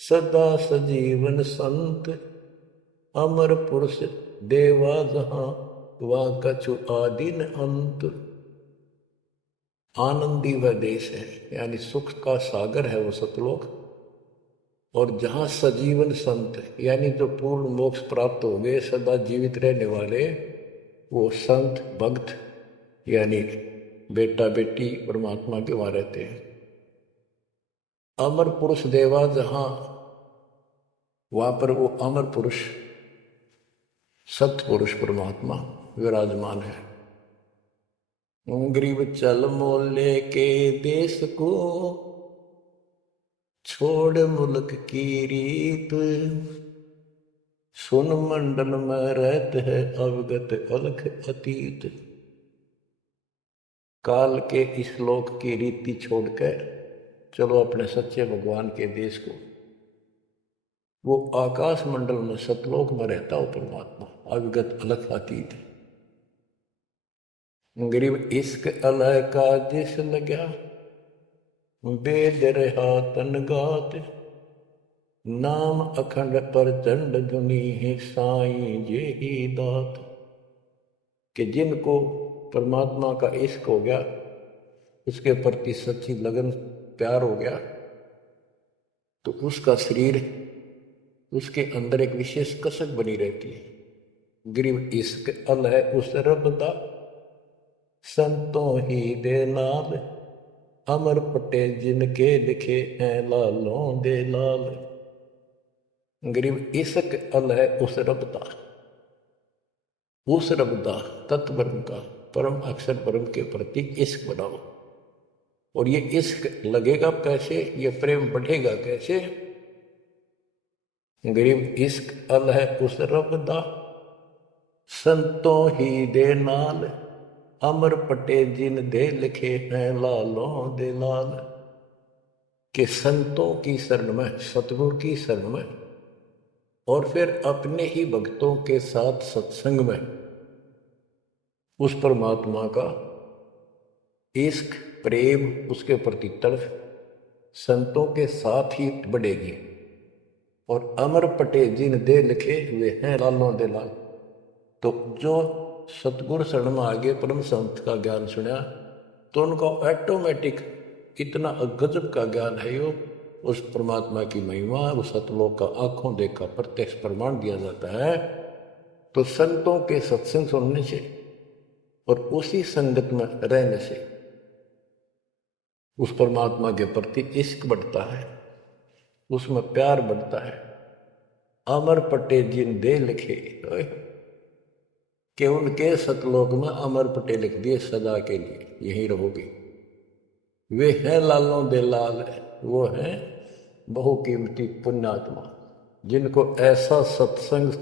सदा सजीवन संत, अमर पुरुष देवा जहाँ, वहाँ कछु आदि न अंत। आनंदी वह देश है, यानी सुख का सागर है वो सतलोक। और जहाँ सजीवन संत, यानी जो पूर्ण मोक्ष प्राप्त हो गए, सदा जीवित रहने वाले, वो संत भक्त यानी बेटा बेटी परमात्मा के वहाँ रहते हैं। अमर पुरुष देवा जहाँ, वहाँ पर वो अमर पुरुष सत्य पुरुष परमात्मा विराजमान है। गरीब चल मोले के देश को, छोड़ मुल्क की रीत, सुन मंडल में रहत है अवगत अलख अतीत। काल के इस लोक की रीति छोड़कर चलो अपने सच्चे भगवान के देश को। वो आकाश मंडल में सतलोक में रहता हो परमात्मा, अविगत अलग अतीत। गरीब इश्क अलह का जिस लग्या, वेद रहा तन गात, नाम अखंड प्रचंड धुनी है साईं ये ही दात। कि जिनको परमात्मा का इश्क हो गया, उसके प्रति सच्ची लगन प्यार हो गया, तो उसका शरीर, उसके अंदर एक विशेष कसक बनी रहती है। गरीब इश्क अल है उस रब दा, संतों ही दे नाल, अमर पटे जिनके लिखे हैं लालों दे लाल। गरीब इश्क अल है उस रब दा, उस रब दा तत्व ब्रह्म का, परम अक्षर ब्रह्म के प्रति इश्क बनाओ। और ये इश्क लगेगा कैसे, ये प्रेम बढ़ेगा कैसे। गरीब इश्क अल है उस रब दा, संतों ही दे नाल, अमर पटे जिन दे लिखे हैं लालों दे लाल। के संतों की शरण में, सतगुरु की शरण में, और फिर अपने ही भक्तों के साथ सत्संग में उस परमात्मा का इश्क प्रेम, उसके प्रति तड़फ संतों के साथ ही बढ़ेगी। और अमर पटे जिन दे लिखे हुए हैं लालों दे लाल। तो जो सतगुरु शरण में आगे परम संत का ज्ञान सुना, तो उनको ऑटोमेटिक इतना गजब का ज्ञान है, यो उस परमात्मा की महिमा, उस सतलोक का आंखों देखा प्रत्यक्ष प्रमाण दिया जाता है। तो संतों के सत्संग सुनने से और उसी संगत में रहने से उस परमात्मा के प्रति इश्क बढ़ता है, उसमें प्यार बढ़ता है। अमर पटे जिन दे लिखे, कि उनके सतलोक में अमर पटे लिख दिए सदा के लिए, यहीं रहोगे। वे हैं लालों दे लाल, वो हैं बहुकीमती पुण्यात्मा, जिनको ऐसा सत्संग,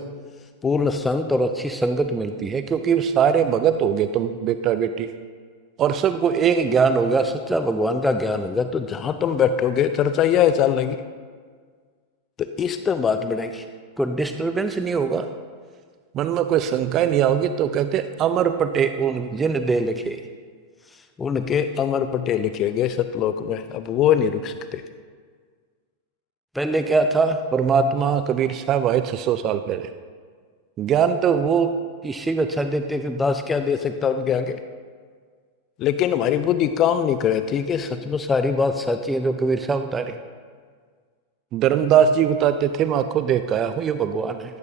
पूर्ण संत और अच्छी संगत मिलती है। क्योंकि सारे भगत हो गए तुम बेटा बेटी, और सबको एक ज्ञान होगा, सच्चा भगवान का ज्ञान होगा, तो जहां तुम बैठोगे चर्चा यह चलेगी, तो इस तो बात बनेगी, कोई डिस्टर्बेंस नहीं होगा, मन में कोई शंका नहीं आओगी। तो कहते अमर पटे उन जिन दे लिखे, उनके अमर पटे लिखे गए सतलोक में, अब वो नहीं रुक सकते। पहले क्या था, परमात्मा कबीर साहब आए 600 साल पहले, ज्ञान तो वो किसी भी अच्छा देते कि दास क्या दे सकता उनके आगे। लेकिन हमारी बुद्धि काम नहीं करे थी कि सच में सारी बात सच्ची है जो कबीर साहब बता रहे। धर्मदास जी बताते थे मैं आंखों देख आया हूं ये भगवान है,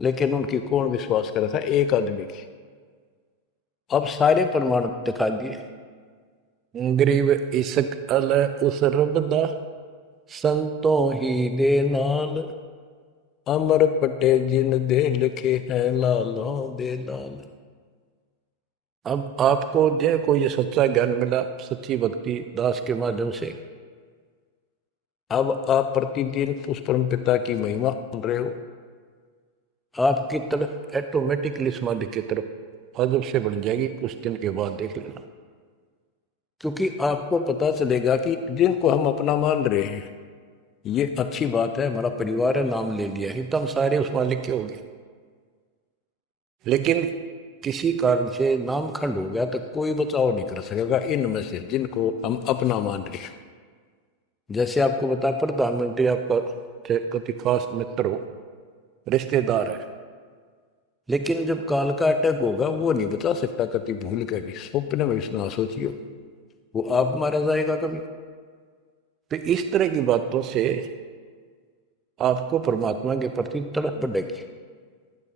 लेकिन उनकी कौन विश्वास कर रहा था, एक आदमी की। अब सारे प्रमाण दिखा दिए। गरीब इश्क अल उस रब दा, संतों ही दे नाल, अमर पटे जिन दे लिखे हैं लालों दे लाल। अब आपको जो कोई ये सच्चा ज्ञान मिला, सच्ची भक्ति दास के माध्यम से, अब आप प्रतिदिन उस परम पिता की महिमा सुन रहे हो, आपकी तरफ ऑटोमेटिकली समाधि की तरफ अजब से बढ़ जाएगी। कुछ दिन के बाद देख लेना, क्योंकि आपको पता चलेगा कि जिनको हम अपना मान रहे हैं, ये अच्छी बात है, हमारा परिवार है, नाम ले लिया है, तो हम सारे उस मालिक के हो गए। लेकिन किसी कारण से नाम खंड हो गया तो कोई बचाव नहीं कर सकेगा इनमें से जिनको हम अपना मान रहे हैं। जैसे आपको बता, प्रधानमंत्री आपका कति खास मित्र हो, रिश्तेदार है, लेकिन जब काल का अटैक होगा वो नहीं बचा सकता कति भूल के भी, स्वप्न में भी ना सोचियो, वो आप मारा जाएगा कभी। तो इस तरह की बातों से आपको परमात्मा के प्रति तड़प बढ़ेगी।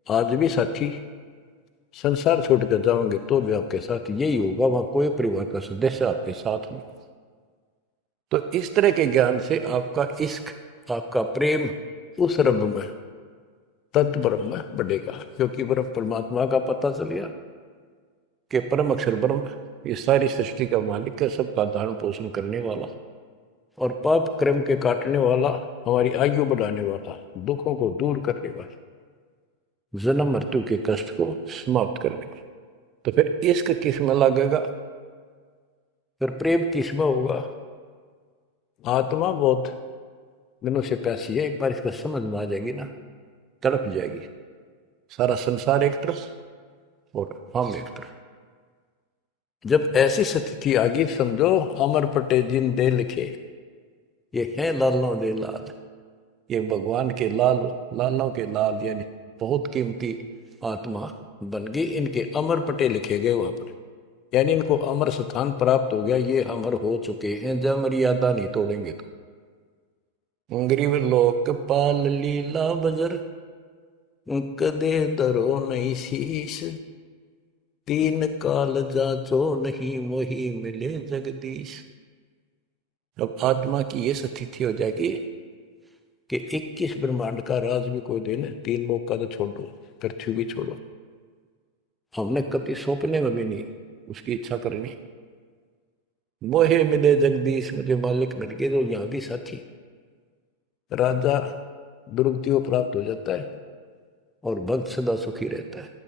आज भी साथी संसार छोड़ कर जाओगे तो भी आपके साथ यही होगा, वहां कोई परिवार का सदस्य आपके साथ में। तो इस तरह के ज्ञान से आपका इश्क, आपका प्रेम उस रब में, तत्व ब्रह्म में बढ़ेगा। क्योंकि ब्रह्म परमात्मा का पता चल गया कि परम अक्षर ब्रह्म ये सारी सृष्टि का मालिक है, सबका धारण पोषण करने वाला और पाप क्रम के काटने वाला, हमारी आयु बढ़ाने वाला, दुखों को दूर करने वाला, जन्म मृत्यु के कष्ट को समाप्त करने वाला। तो फिर इश्क किस में लगेगा, फिर प्रेम किस में होगा। आत्मा बहुत दिनों से प्यासी है, एक बार इसका समझ में आ जाएगी ना, तड़प जाएगी। सारा संसार एक तरफ और हम एक तरफ। जब ऐसी स्थिति आ गई, समझो अमर पटे जिन दे लिखे, ये हैं लालों दे लाल, ये भगवान के लाल, लालों के लाल, यानी बहुत कीमती आत्मा बन गई। इनके अमर पटे लिखे गए वहां पर, यानी इनको अमर स्थान प्राप्त हो गया, ये अमर हो चुके हैं, जब मर्यादा नहीं तोड़ेंगे तो। गरीब लोक पाल लीला बजर, कदे दरो नहीं शीश, तीन काल जाचो नहीं मोही मिले जगदीश। अब आत्मा की ये स्थिति हो जाएगी कि 21 ब्रह्मांड का राज भी कोई दिन, 3 लोक का तो छोड़ो, पृथ्वी भी छोड़ो, हमने कभी सौंपने में भी नहीं उसकी इच्छा करनी। मोहे मिले जगदीश, मुझे मालिक मिल गए, तो यहाँ भी साथी राजा दुर्गति को प्राप्त हो जाता है और भक्त सदा सुखी रहता है।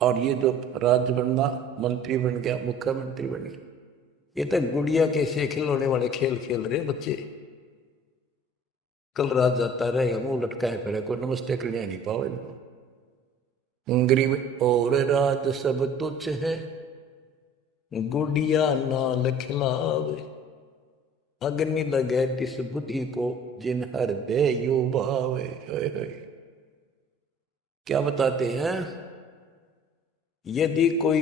और ये जो राज बनना, मंत्री बन गया, मुख्यमंत्री बन गया, ये तो गुड़िया के से खिलौने वाले खेल खेल रहे बच्चे। कल रात जाता रहेगा, मुंह लटकाए फिर, कोई नमस्ते करने नहीं पाओ इनको। गरीब और राज सब तुच्छ है, गुड़िया नाल खिलावे, अग्नि लगे तिस बुद्धि को, जिन हृदय यो भावे। क्या बताते हैं, यदि कोई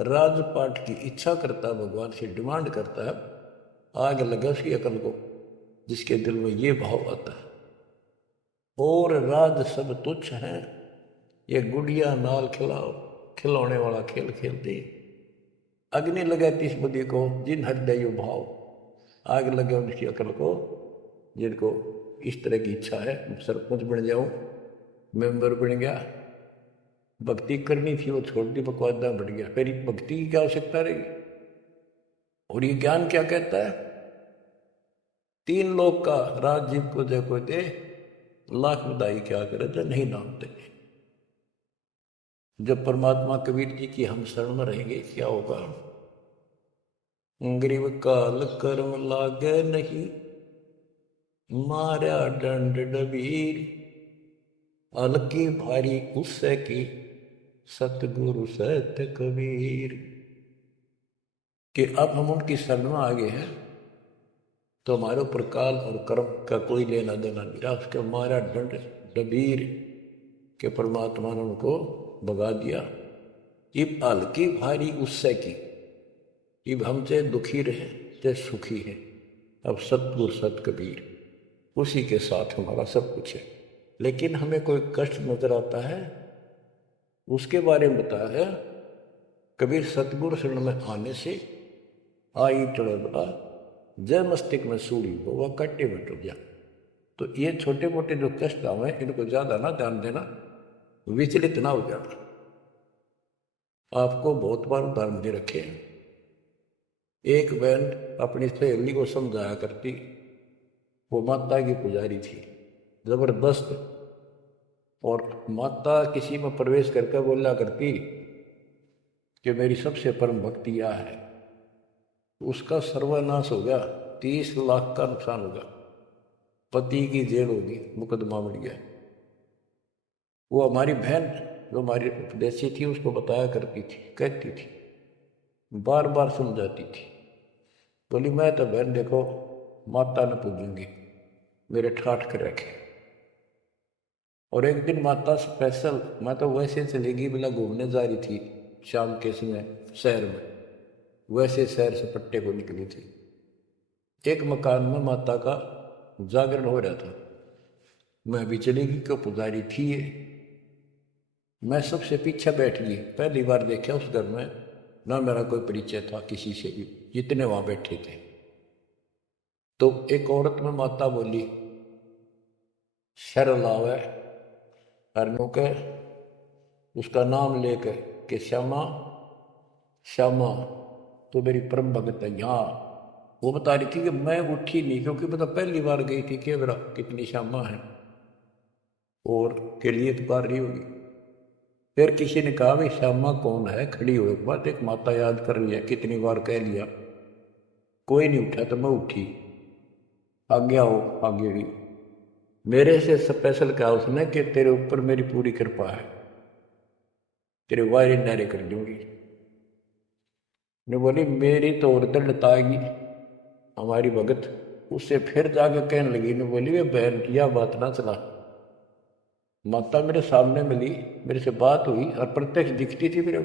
राजपाट की इच्छा करता है, भगवान से डिमांड करता है, आग लगा उसकी अकल को, जिसके दिल में ये भाव आता है। और राज सब तुच्छ हैं, ये गुड़िया नाल खिलाओ, खिलौने वाला खेल खेलते। अग्नि लगे तिस बुद्धि को, जिन हृदय यो भाव, आग लगे उनकी अकल को, जिनको इस तरह की इच्छा है, सरपंच बन जाऊं, मेंबर बन गया, भक्ति करनी थी वो छोड़ दी, बकवादा बढ़ गया, फिर भक्ति की क्या आवश्यकता रहेगी। और ये ज्ञान क्या कहता है, 3 लोक का राजीव को जय को दे, लाख बधाई क्या करे जो नहीं नामते। जब परमात्मा कबीर जी की हम शरण में रहेंगे, क्या होगा, गरीब काल कर्म लागे नहीं, मारा दंड डबीर, अलकी भारी उससे की, सतगुरु सत्य कबीर। कि अब हम उनकी शरण में आ गए हैं, तो हमारे ऊपर काल और कर्म का कोई लेना देना नहीं रहा। उसके मारा दंड डबीर के परमात्मा ने उनको भगा दिया। इब हल्की भारी उससे की, इब हम चाहे दुखी रहे चाहे सुखी हैं, अब सतगुरु सत कबीर, उसी के साथ हमारा सब कुछ है। लेकिन हमें कोई कष्ट नजर आता है, उसके बारे में बताया है कबीर, सतगुरु शरण में आने से आई चढ़ बड़ा, जय मस्तिष्क में सूढ़ी हो वह कट्टे में टूट जा। तो ये छोटे मोटे जो कष्ट आवे, इनको ज्यादा ना ध्यान देना, विचलित ना हो जाना। आपको बहुत बार उदाहरण दे रखे हैं। एक बहन अपनी सहेली को समझाया करती, वो माता की पुजारी थी जबरदस्त, और माता किसी में प्रवेश करके बोला करती कि मेरी सबसे परम भक्ति यह है। उसका सर्वनाश हो गया, 30 लाख का नुकसान होगा, पति की जेल होगी, मुकदमा बढ़ गया। वो हमारी बहन जो हमारी उपदेशी थी उसको बताया करती थी, कहती थी, बार बार समझाती थी, बोली मैं तो बहन देखो माता ने पूजूंगी, मेरे ठाठ कर रखे। और एक दिन माता स्पेशल, मैं तो वैसे चलेगी बिना घूमने जा रही थी शाम के समय शहर में, वैसे शहर से पट्टे को निकली थी। एक मकान में माता का जागरण हो रहा था, मैं भी चलेगी क्यों, पुजारी थी ये। मैं सबसे पीछे बैठ गई, पहली बार देखा उस घर में, ना मेरा कोई परिचय था किसी से भी, जितने वहां बैठे थे। तो एक औरत में माता बोली, शर लावे हरनों के, उसका नाम लेकर कि श्यामा श्यामा तो मेरी परम भगत है यहाँ। वो बता रही थी कि मैं उठी नहीं, क्योंकि पता पहली बार गई थी कि मेरा कितनी श्यामा है और के लिए पुकार रही होगी। फिर किसी ने कहा भाई श्यामा कौन है, खड़ी हुए बात, एक माता याद कर रही है, कितनी बार कह लिया, कोई नहीं उठा तो मैं उठी। आज्ञा हो आगे भी। मेरे से स्पेशल कहा उसने कि तेरे ऊपर मेरी पूरी कृपा है, तेरे वायरे नारे कर दूंगी। ने बोली मेरी तो और दृढ़ता आएगी हमारी भगत। उससे फिर जाके कहने लगी, ने बोली वे बहन यह बात ना चला, माता मेरे सामने मिली, मेरे से बात हुई और प्रत्यक्ष दिखती थी, मेरे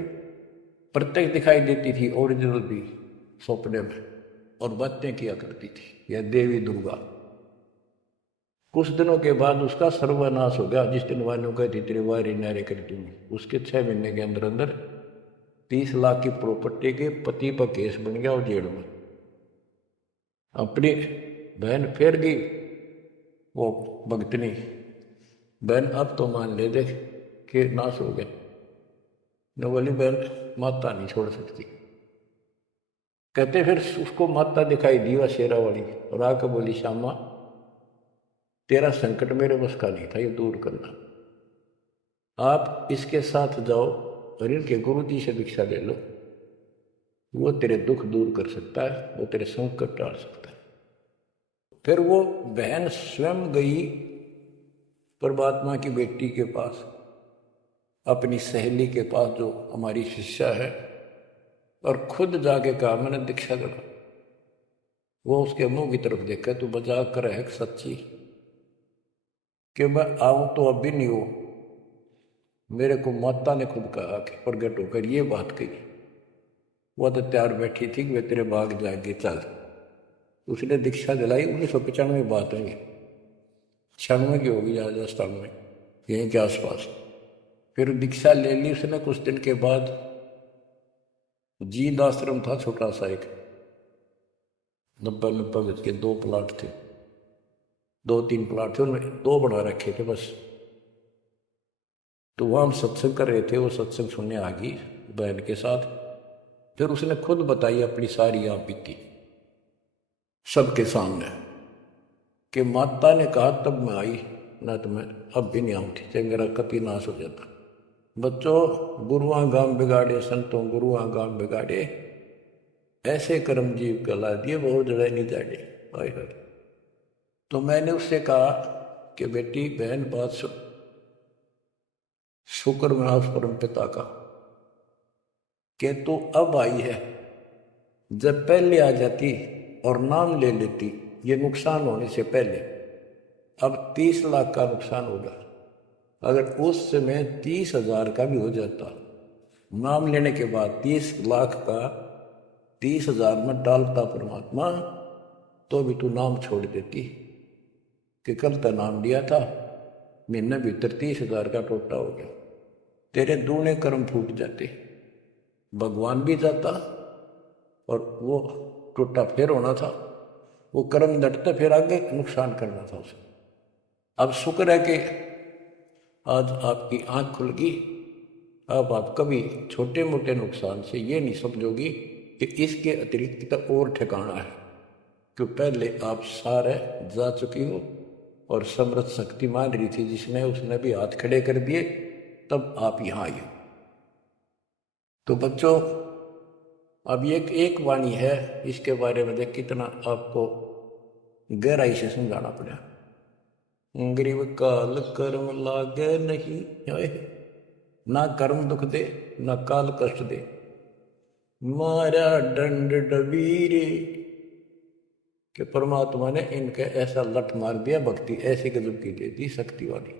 प्रत्यक्ष दिखाई देती थी, ओरिजिनल भी सपने में, और बातें किया करती थी यह देवी दुर्गा। कुछ दिनों के बाद उसका सर्वनाश हो गया। जिस दिन वानों कहती तेरे वायरे नारे कर दूंगी, उसके 6 महीने के अंदर अंदर 30 लाख की प्रॉपर्टी के पति पर केस बन गया और जेल में। अपनी बहन फेर गई वो भगतनी, बहन अब तो मान ले देख कि नाश हो गया। न बोली बहन माता नहीं छोड़ सकती। कहते फिर उसको माता दिखाई दी वह शेरा वाली, और आकर बोली श्यामा तेरा संकट मेरे बस का नहीं था ये दूर करना, आप इसके साथ जाओ और इनके गुरु जी से दीक्षा ले लो, वो तेरे दुख दूर कर सकता है, वो तेरे संकट टाल सकता है। फिर वो बहन स्वयं गई परमात्मा की बेटी के पास, अपनी सहेली के पास जो हमारी शिष्या है, और खुद जाके कहा मैंने दीक्षा करा। वो उसके मुंह की तरफ देखा, तू मजाक कर है सच्ची कि मैं आऊं तो अब भी नहीं हो। मेरे को माता ने खुद कहा कि प्रगट होकर ये बात कही। वह तो तैयार बैठी थी कि वे तेरे बाग जाएंगे चल। उसने दीक्षा दिलाई। 1995 बात है, 96 की होगी राजस्थान में यहीं के आसपास। फिर दीक्षा ले ली उसने। कुछ दिन के बाद जींद आश्रम था छोटा सा एक, 90 गज के 2 प्लाट थे, 2-3 प्लाट थे, उनमें 2 बना रखे थे बस। तो वहाँ हम सत्संग कर रहे थे, वो सत्संग सुनने आ गई बहन के साथ। फिर उसने खुद बताई अपनी सारी आप बीती सबके सामने कि माता ने कहा तब मैं आई, ना तो मैं अब भी नहीं आऊँगी, चाहे मेरा कति नाश हो जाता। बच्चों गुरुआ गांव बिगाड़े संतों गुरुआ गांव बिगाड़े, ऐसे कर्म जीव गला दिए बहुत जड़े नहीं जाड़े। हाय हाय। तो मैंने उससे कहा कि बेटी बहन बात सुन, शुक्र मना उस परम पिता का कि तू अब आई है। जब पहले आ जाती और नाम ले लेती ये नुकसान होने से पहले, अब 30 लाख का नुकसान होगा। अगर उस समय 30,000 का भी हो जाता, नाम लेने के बाद 30 लाख का 30,000 में डालता परमात्मा, तो भी तू नाम छोड़ देती कि कल तो नाम लिया था, महीने भीतर 30,000 का टोटा हो गया। तेरे दूने कर्म फूट जाते, भगवान भी जाता और वो टूटा फिर होना था, वो कर्म डटते फिर आगे नुकसान करना था उसे। अब शुक्र है कि आज आपकी आंख खुल गई। अब आप कभी छोटे मोटे नुकसान से ये नहीं समझोगी कि इसके अतिरिक्त तो और ठिकाना है, कि पहले आप सारे जा चुकी हो और समृद्ध शक्ति मान रही थी जिसने, उसने भी हाथ खड़े कर दिए, तब आप यहाँ आई। तो बच्चों अब एक वाणी है, इसके बारे में देख कितना आपको गहराई से समझाना पड़ा। गरीब काल कर्म लागे नहीं, ना कर्म दुख दे ना काल कष्ट दे, मारा दंड डबीरे। कि परमात्मा ने इनके ऐसा लट मार दिया, भक्ति ऐसी गजब की दे दी शक्ति वाली।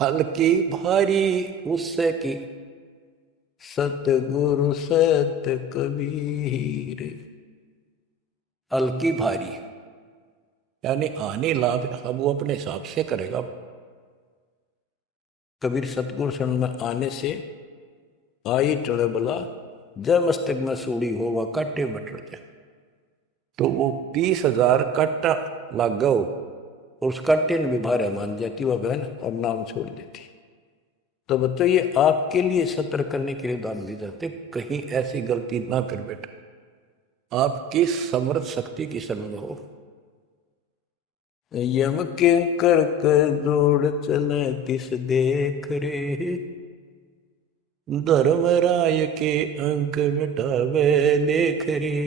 हल्की भारी उससे की सतगुरु सत कबीर। हल्की भारी यानी आने लाभ अब वो अपने हिसाब से करेगा। कबीर सतगुरु शरण में आने से आई टले बला, जब मस्तक में सूड़ी हो वह काटे बटर जाए। तो वो 30,000 काटा लाग गो, उस काटे ने भी भारे मान जाती वह बहन और नाम छोड़ देती। तो बच्चों ये आपके लिए सतर्क करने के लिए दान दी जाते, कहीं ऐसी गलती ना कर बैठे। आपकी समर्थ शक्ति की शरण हो। यम के कर जोड़ चले तिस देख रे, धर्मराय के अंक मिटावे लेख रे।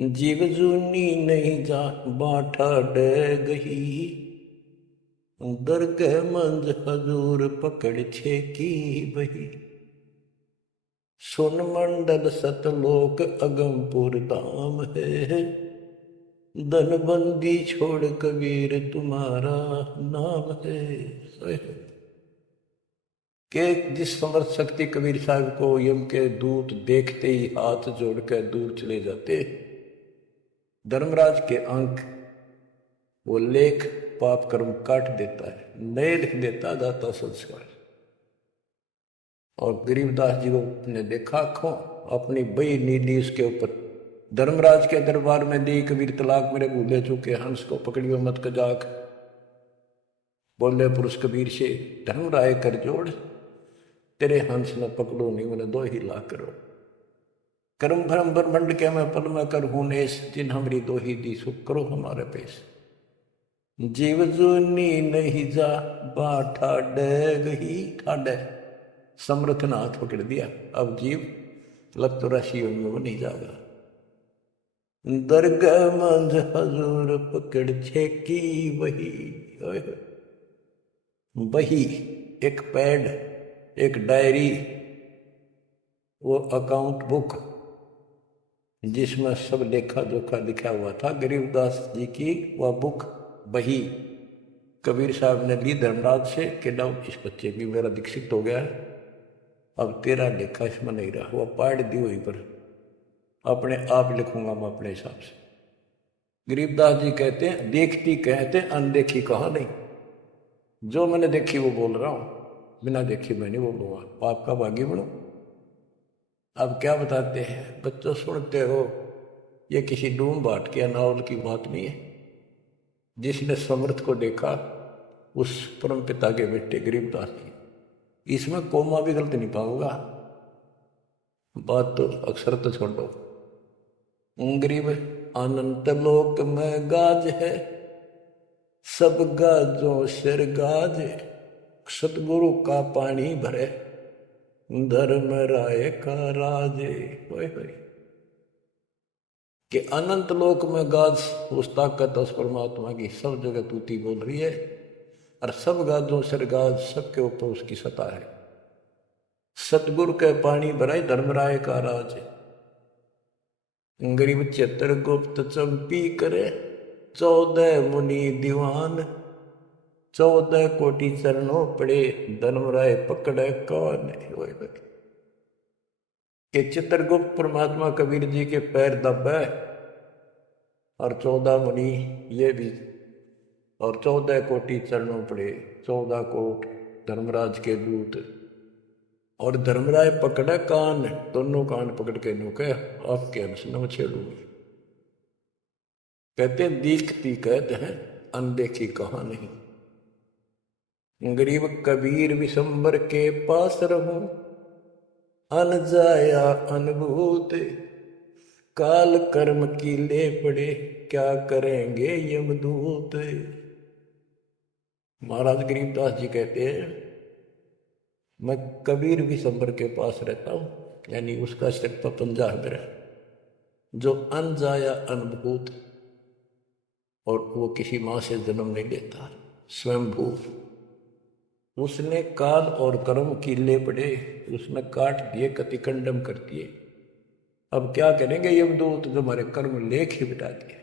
जीव जूनी नहीं जा बाठा डे गही, दरगह मंज हजूर पकड़ छेकी बही। सुन मंडल सतलोक अगमपुर धाम है, धनबंदी छोड़ कबीर तुम्हारा नाम है। के जिस समर्थ शक्ति कबीर साहब को यम के दूत देखते ही हाथ जोड़कर दूर चले जाते, धर्मराज के अंक वो लेख पाप कर्म काट देता है, नए लिख देता जाता संस्कार। और गरीबदास जी को ने देखा आंखों अपनी बई नीली उसके ऊपर, धर्मराज के दरबार में दी कबीर तलाक मेरे भूले चुके हंस को पकड़ियो मत कजाक। बोले पुरुष कबीर से धर्मराय कर जोड़, तेरे हंस न पकड़ो नहीं मैंने दो ही ला करो। कर्म भरम ब्रह्मंड के मैं पल में कर हूं नेस, जिन हमारी दो ही दी सुख करो हमारे पेश। जीव जूनी नहीं जा बाठा डे गही, ठाडे समर्थ ने हाथ पकड़ दिया, अब जीव लग तो राशि में नहीं जाएगा। दरगाह मंझ हजूर पकड़ छेकी वही, वही एक पैड, एक डायरी, वो अकाउंट बुक जिसमें सब लेखा जोखा लिखा हुआ था। गरीबदास जी की वह बुक बही कबीर साहब ने ली धर्मराज से कि ना इस बच्चे भी मेरा दीक्षित हो गया, अब तेरा लेखा इसमें नहीं रहा। वह पाड़ दी वहीं पर, अपने आप लिखूंगा मैं अपने हिसाब से। गरीबदास जी कहते हैं देखती कहते अनदेखी कहा नहीं, जो मैंने देखी वो बोल रहा हूं, बिना देखे मैं नहीं बोलूंगा, पाप का भागी बनूं। अब क्या बताते हैं बच्चों, सुनते हो, ये किसी डूम बाट के नावल की बात नहीं है। जिसने समर्थ को देखा उस परम पिता के बेटे गरीबदास जी, इसमें कोमा भी गलत नहीं पाऊंगा। बात तो अक्सर तो छोड़ दो। गरीब अनंत लोक में गाज है, सब गाजों सिर गाज, सतगुरु का पानी भरे, धर्म राय का राजे। कि अनंत लोक में गाज उस ताकत उस परमात्मा की सब जगह तूती बोल रही है, और सब गाजों सिर गाज सबके ऊपर उसकी सत्ता है। सतगुरु के पानी भराए धर्मराय का राज, गरीब चित्र गुप्त चंपी करे, 14 मुनि दीवान, 14 कोटि चरणों पड़े, धर्मराय पकड़े कौन। के चित्रगुप्त परमात्मा कबीर जी के पैर दबे, और 14 मुनि ये भी, और 14 कोटि चरणों पड़े, 14 कोट धर्मराज के दूत, और धर्मराय पकड़े कान, दोनों कान पकड़ के नुके आपके अंश न छेड़ू। कहते दीखती कहते हैं अनदेखी कहा नहीं। गरीब कबीर विशंबर के पास रहूं, अन जाया अनुभूत, काल कर्म की ले पड़े, क्या करेंगे यमदूत। महाराज गरीबदास जी कहते हैं मैं कबीर विशंबर के पास रहता हूं, यानी उसका सिर पर पंजा है मेरा, जो अन जाया अनुभूत, और वो किसी माँ से जन्म नहीं लेता, स्वयंभू। उसने काल और कर्म की ले पड़े, उसने काट दिए, कतिकंडम कर दिए। अब क्या करेंगे यमदूत, जो हमारे कर्म लेख ही बिटा दिए।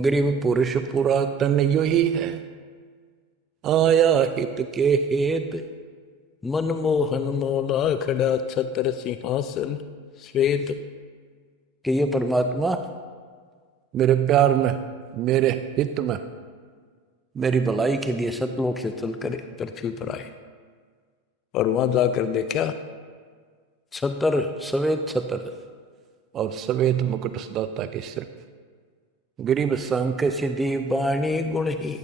गरीब पुरुष पुरातन यो ही है, आया हित के हेत, मनमोहन मौला खड़ा छत्र सिंहासन श्वेत। कि ये परमात्मा मेरे प्यार में, मेरे हित में, मेरी भलाई के लिए सतलोक से चलकर पृथ्वी पर आए। और वहां जाकर देखा छतर, सवेत छतर और सवेत मुकुट सदाता के सिर। गरीब शंख सिद्धि बाणी गुण ही,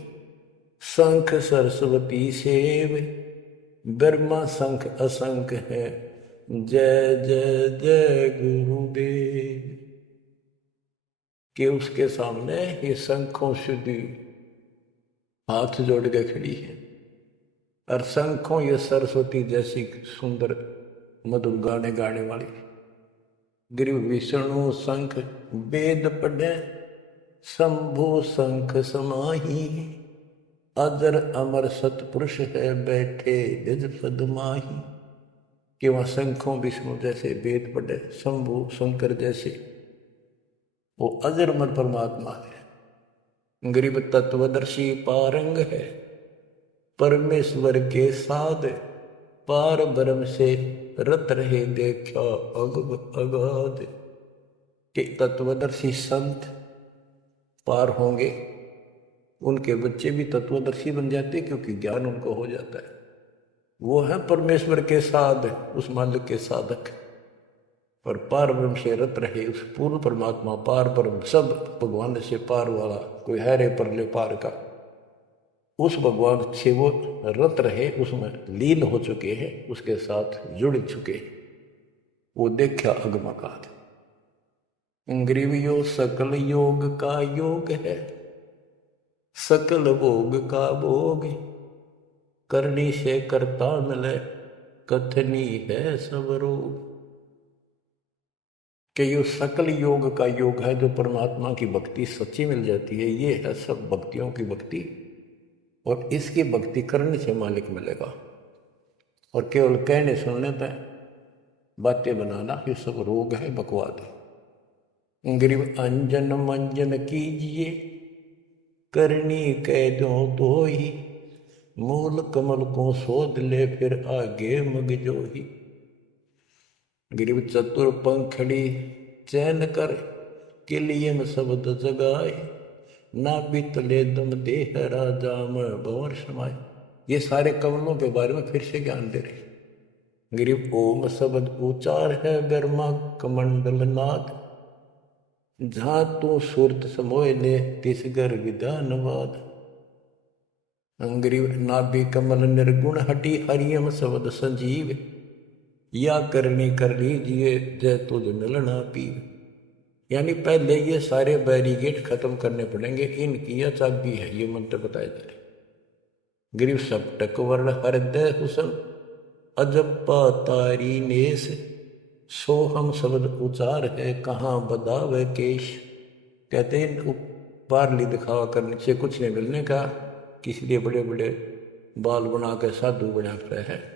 शंख सरस्वती सेव, ब्रह्मा शंख असंख है, जय जय जय गुरुदेव। कि उसके सामने ये शंखों सिद्धि हाथ जोड़ के खड़ी है, और शंखों ये सरस्वती जैसी सुंदर मधुर गाने गाने वाली, गिरि विष्णु शंख वेद पढ़े, शंभु शंख समाही, अजर अमर सतपुरुष है बैठे निज पद माही। कि वहाँ शंखों विष्णु जैसे वेद पढ़े, शंभु शंकर जैसे वो अजर अमर परमात्मा है। गरीब तत्वदर्शी पारंग है, परमेश्वर के साध, पार ब्रह्म से रत रहे देखा अगम अगाध। के तत्वदर्शी संत पार होंगे, उनके बच्चे भी तत्वदर्शी बन जाते क्योंकि ज्ञान उनको हो जाता है। वो है परमेश्वर के साध, उस मालिक के साधक, और पार ब्रह्म से रत रहे उस पूर्ण परमात्मा, पार ब्रह्म सब भगवान से पार वाला, कोई है रे परले पार का, उस भगवान से वो रत रहे, उसमें लीन हो चुके हैं, उसके साथ जुड़ चुके हैं। वो देखा अगमकाद। ग्रीवियो सकल योग का योग है, सकल भोग का भोग, करनी से करता मिले, कथनी है सब रोग। कि ये सकल योग का योग है, जो परमात्मा की भक्ति सच्ची मिल जाती है, ये है सब भक्तियों की भक्ति, और इसकी भक्ति करने से मालिक मिलेगा। और केवल कहने सुनने पर बातें बनाना ये सब रोग है, बकवाद है। गरीब अंजन मंजन कीजिए, करनी कह दो तो ही, मूल कमल को शोध ले फिर आगे मग जो ही। गरीब चतुर पंखड़ी चैन कर, किलियन शब्द जगाए, ना बीतले दम देह राजा में भंवर समाए। ये सारे कमलों के बारे में फिर से ज्ञान दे रहे। गरीब ओम शब्द उचार है गर्मा कमंडल नाद, जहां तू सुरत समोय ले तिस गर विधानवाद। गरीब नाभि कमल निर्गुण हटी हरियम शब्द संजीव, या करनी कर लीजिए जय तुझ मिलना पीव। यानी पहले ये सारे बैरिगेट खत्म करने पड़ेंगे, इनकी यह चाबी है, ये मंत्र बताए जा रहे। गरीब सप्तक वर्ण हृदय हुसन, अजप्पा तारी नेस, सोहम शब्द उचार है कहाँ बदावे केश। कहते हैं पारली दिखावा करने से कुछ नहीं मिलने का, इसलिए बड़े बड़े बाल बना के साधु बना रहे हैं।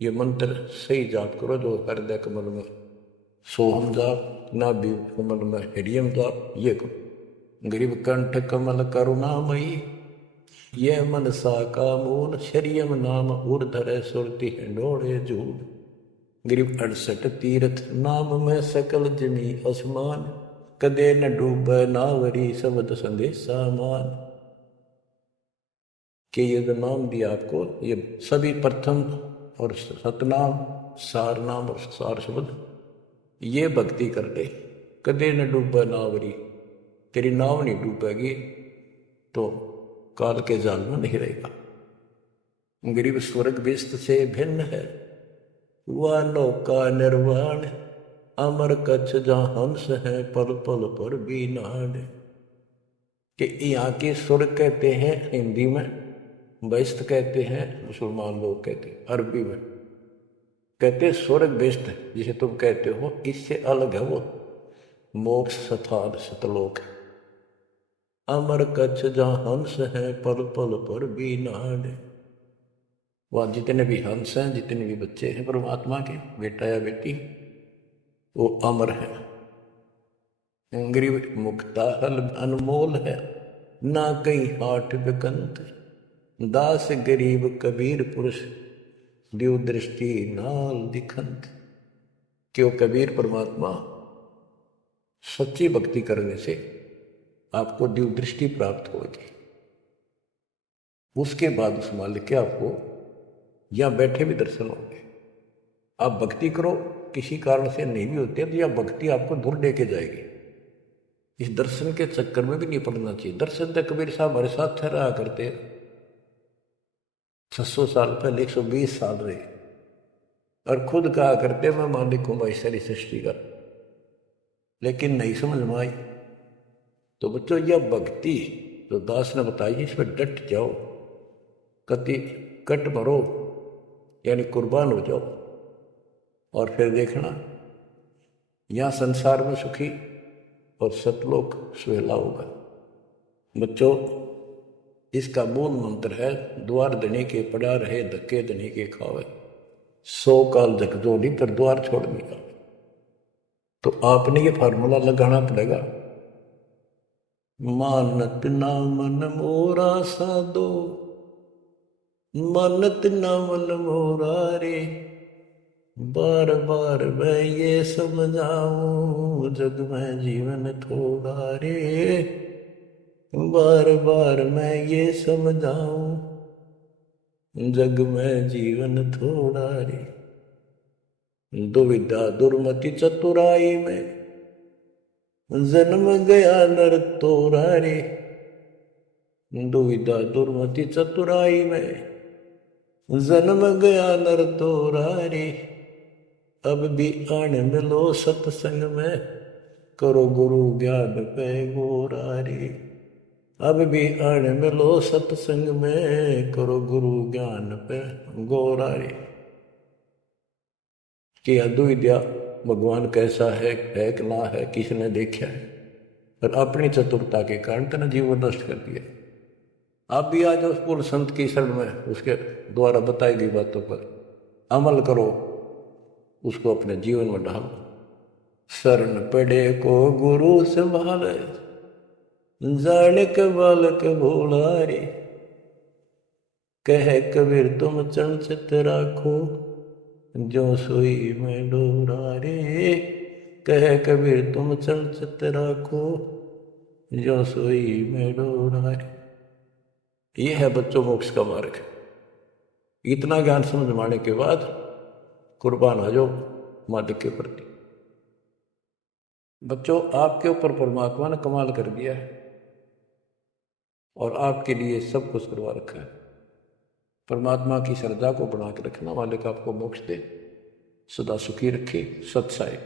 ये मंत्र सही जाप करो, जो हृदय कमल में सोहम जाप, नाभि कमल में हिडियम जाप, ये करो। गरीब कंठ कमल करुणामयी, ये मनसा का मूल, शरियम नाम उर्धर सुरति हिंडोड़े झूल। गरीब 68 तीर्थ नाम में सकल जमी आसमान, कदे न डूब नावरी शब्द संदेशा मान। कि ये जो नाम दिया आपको, ये सभी प्रथम और सतनाम, सार नाम और सार शब्द, ये भक्ति कर ले। कदे न डूबा नावरी, तेरी नाव नहीं डूबेगी तो काल के जाल में नहीं रहेगा। गरीब स्वर्ग विस्त से भिन्न है, वह नौका निर्वाण, अमर कच्छ जहाँ हंस है पल पल पर भी नाड़। कि यहाँ के स्वर्ग कहते हैं हिंदी में, बेस्त कहते हैं मुसलमान लोग कहते हैं, अरबी में कहते हैं स्वर्ग बेस्त, जिसे तुम कहते हो, इससे अलग है वो मोक्ष स्थान सतलोक। अमर कच्छ जहाँ हंस है पल पल पर भी नाड़। वहाँ जितने भी हंस हैं, जितने भी बच्चे हैं परमात्मा के, बेटा या बेटी, वो अमर है। गरीब मुक्ता हल अनमोल है, ना कहीं हाट बिकंत, दास गरीब कबीर पुरुष, दिव दृष्टि नाल दिखंत। क्यों कबीर परमात्मा सच्ची भक्ति करने से आपको दिव दृष्टि प्राप्त होगी। उसके बाद उस मालिक के आपको यहाँ बैठे भी दर्शन होंगे। आप भक्ति करो, किसी कारण से नहीं भी होते तो यह भक्ति आपको दूर लेके जाएगी। इस दर्शन के चक्कर में भी नहीं पड़ना चाहिए। दर्शन तो कबीर साहब हमारे साथ ठहरा करते 600 साल पहले, 120 साल रहे, और खुद कहा करते मैं मालिक हूं भाई सारी सृष्टि का, लेकिन नहीं समझ में आई। तो बच्चों यह भक्ति जो दास ने बताई, इस पर डट जाओ, कति कट मरो, यानी कुर्बान हो जाओ, और फिर देखना यहाँ संसार में सुखी और सतलोक सुहेला होगा। बच्चों, इसका मूल मंत्र है द्वार धनी के पड़ा रहे, धक्के धनी के खावे, 100 काल झकझोली पर द्वार छोड़ दिया। तो आपने ये फार्मूला लगाना पड़ेगा। मानत ना मन मोरा साधो, मानत ना मन मोरा रे, बार बार मैं ये समझाऊं, जग में जीवन थोड़ा रे, बार बार मैं ये समझाऊं, जग में जीवन थोड़ा रे। दुविधा दुर्मति चतुराई में, जन्म गया नर तोरा रे, दुविधा दुर्मति चतुराई में, जन्म गया नर तोरा रे। अब भी आने मिलो सत्संग में, करो गुरु ज्ञान पे गोरा रे। अब भी आने मिलो सत्संग में, करो गुरु ज्ञान पे गोरा रे। कि अद्विद्या भगवान कैसा है कि ना है, किसने देखा है, पर अपनी चतुरता के कारण तेने जीवन नष्ट कर दिया। आप भी आज उस पूर्ण संत की शरण में, उसके द्वारा बताई गई बातों पर अमल करो, उसको अपने जीवन में ढालो। शरण पड़े को गुरु संभाले, जाने के बालक भोला रे, कह कबीर तुम चंचत राखो, जो सोई में डोरा रे, कह कबीर तुम चंचत राखो, जो सोई में डोरा रे। ये है बच्चों मोक्ष का मार्ग। इतना ज्ञान समझ माने के बाद कुर्बान हो जाओ मालिक के प्रति। बच्चों, आपके ऊपर परमात्मा ने कमाल कर दिया है और आपके लिए सब कुछ करवा रखा है। परमात्मा की श्रद्धा को बना के रखना, मालिक आपको मोक्ष दे, सदा सुखी रखे। सत साई।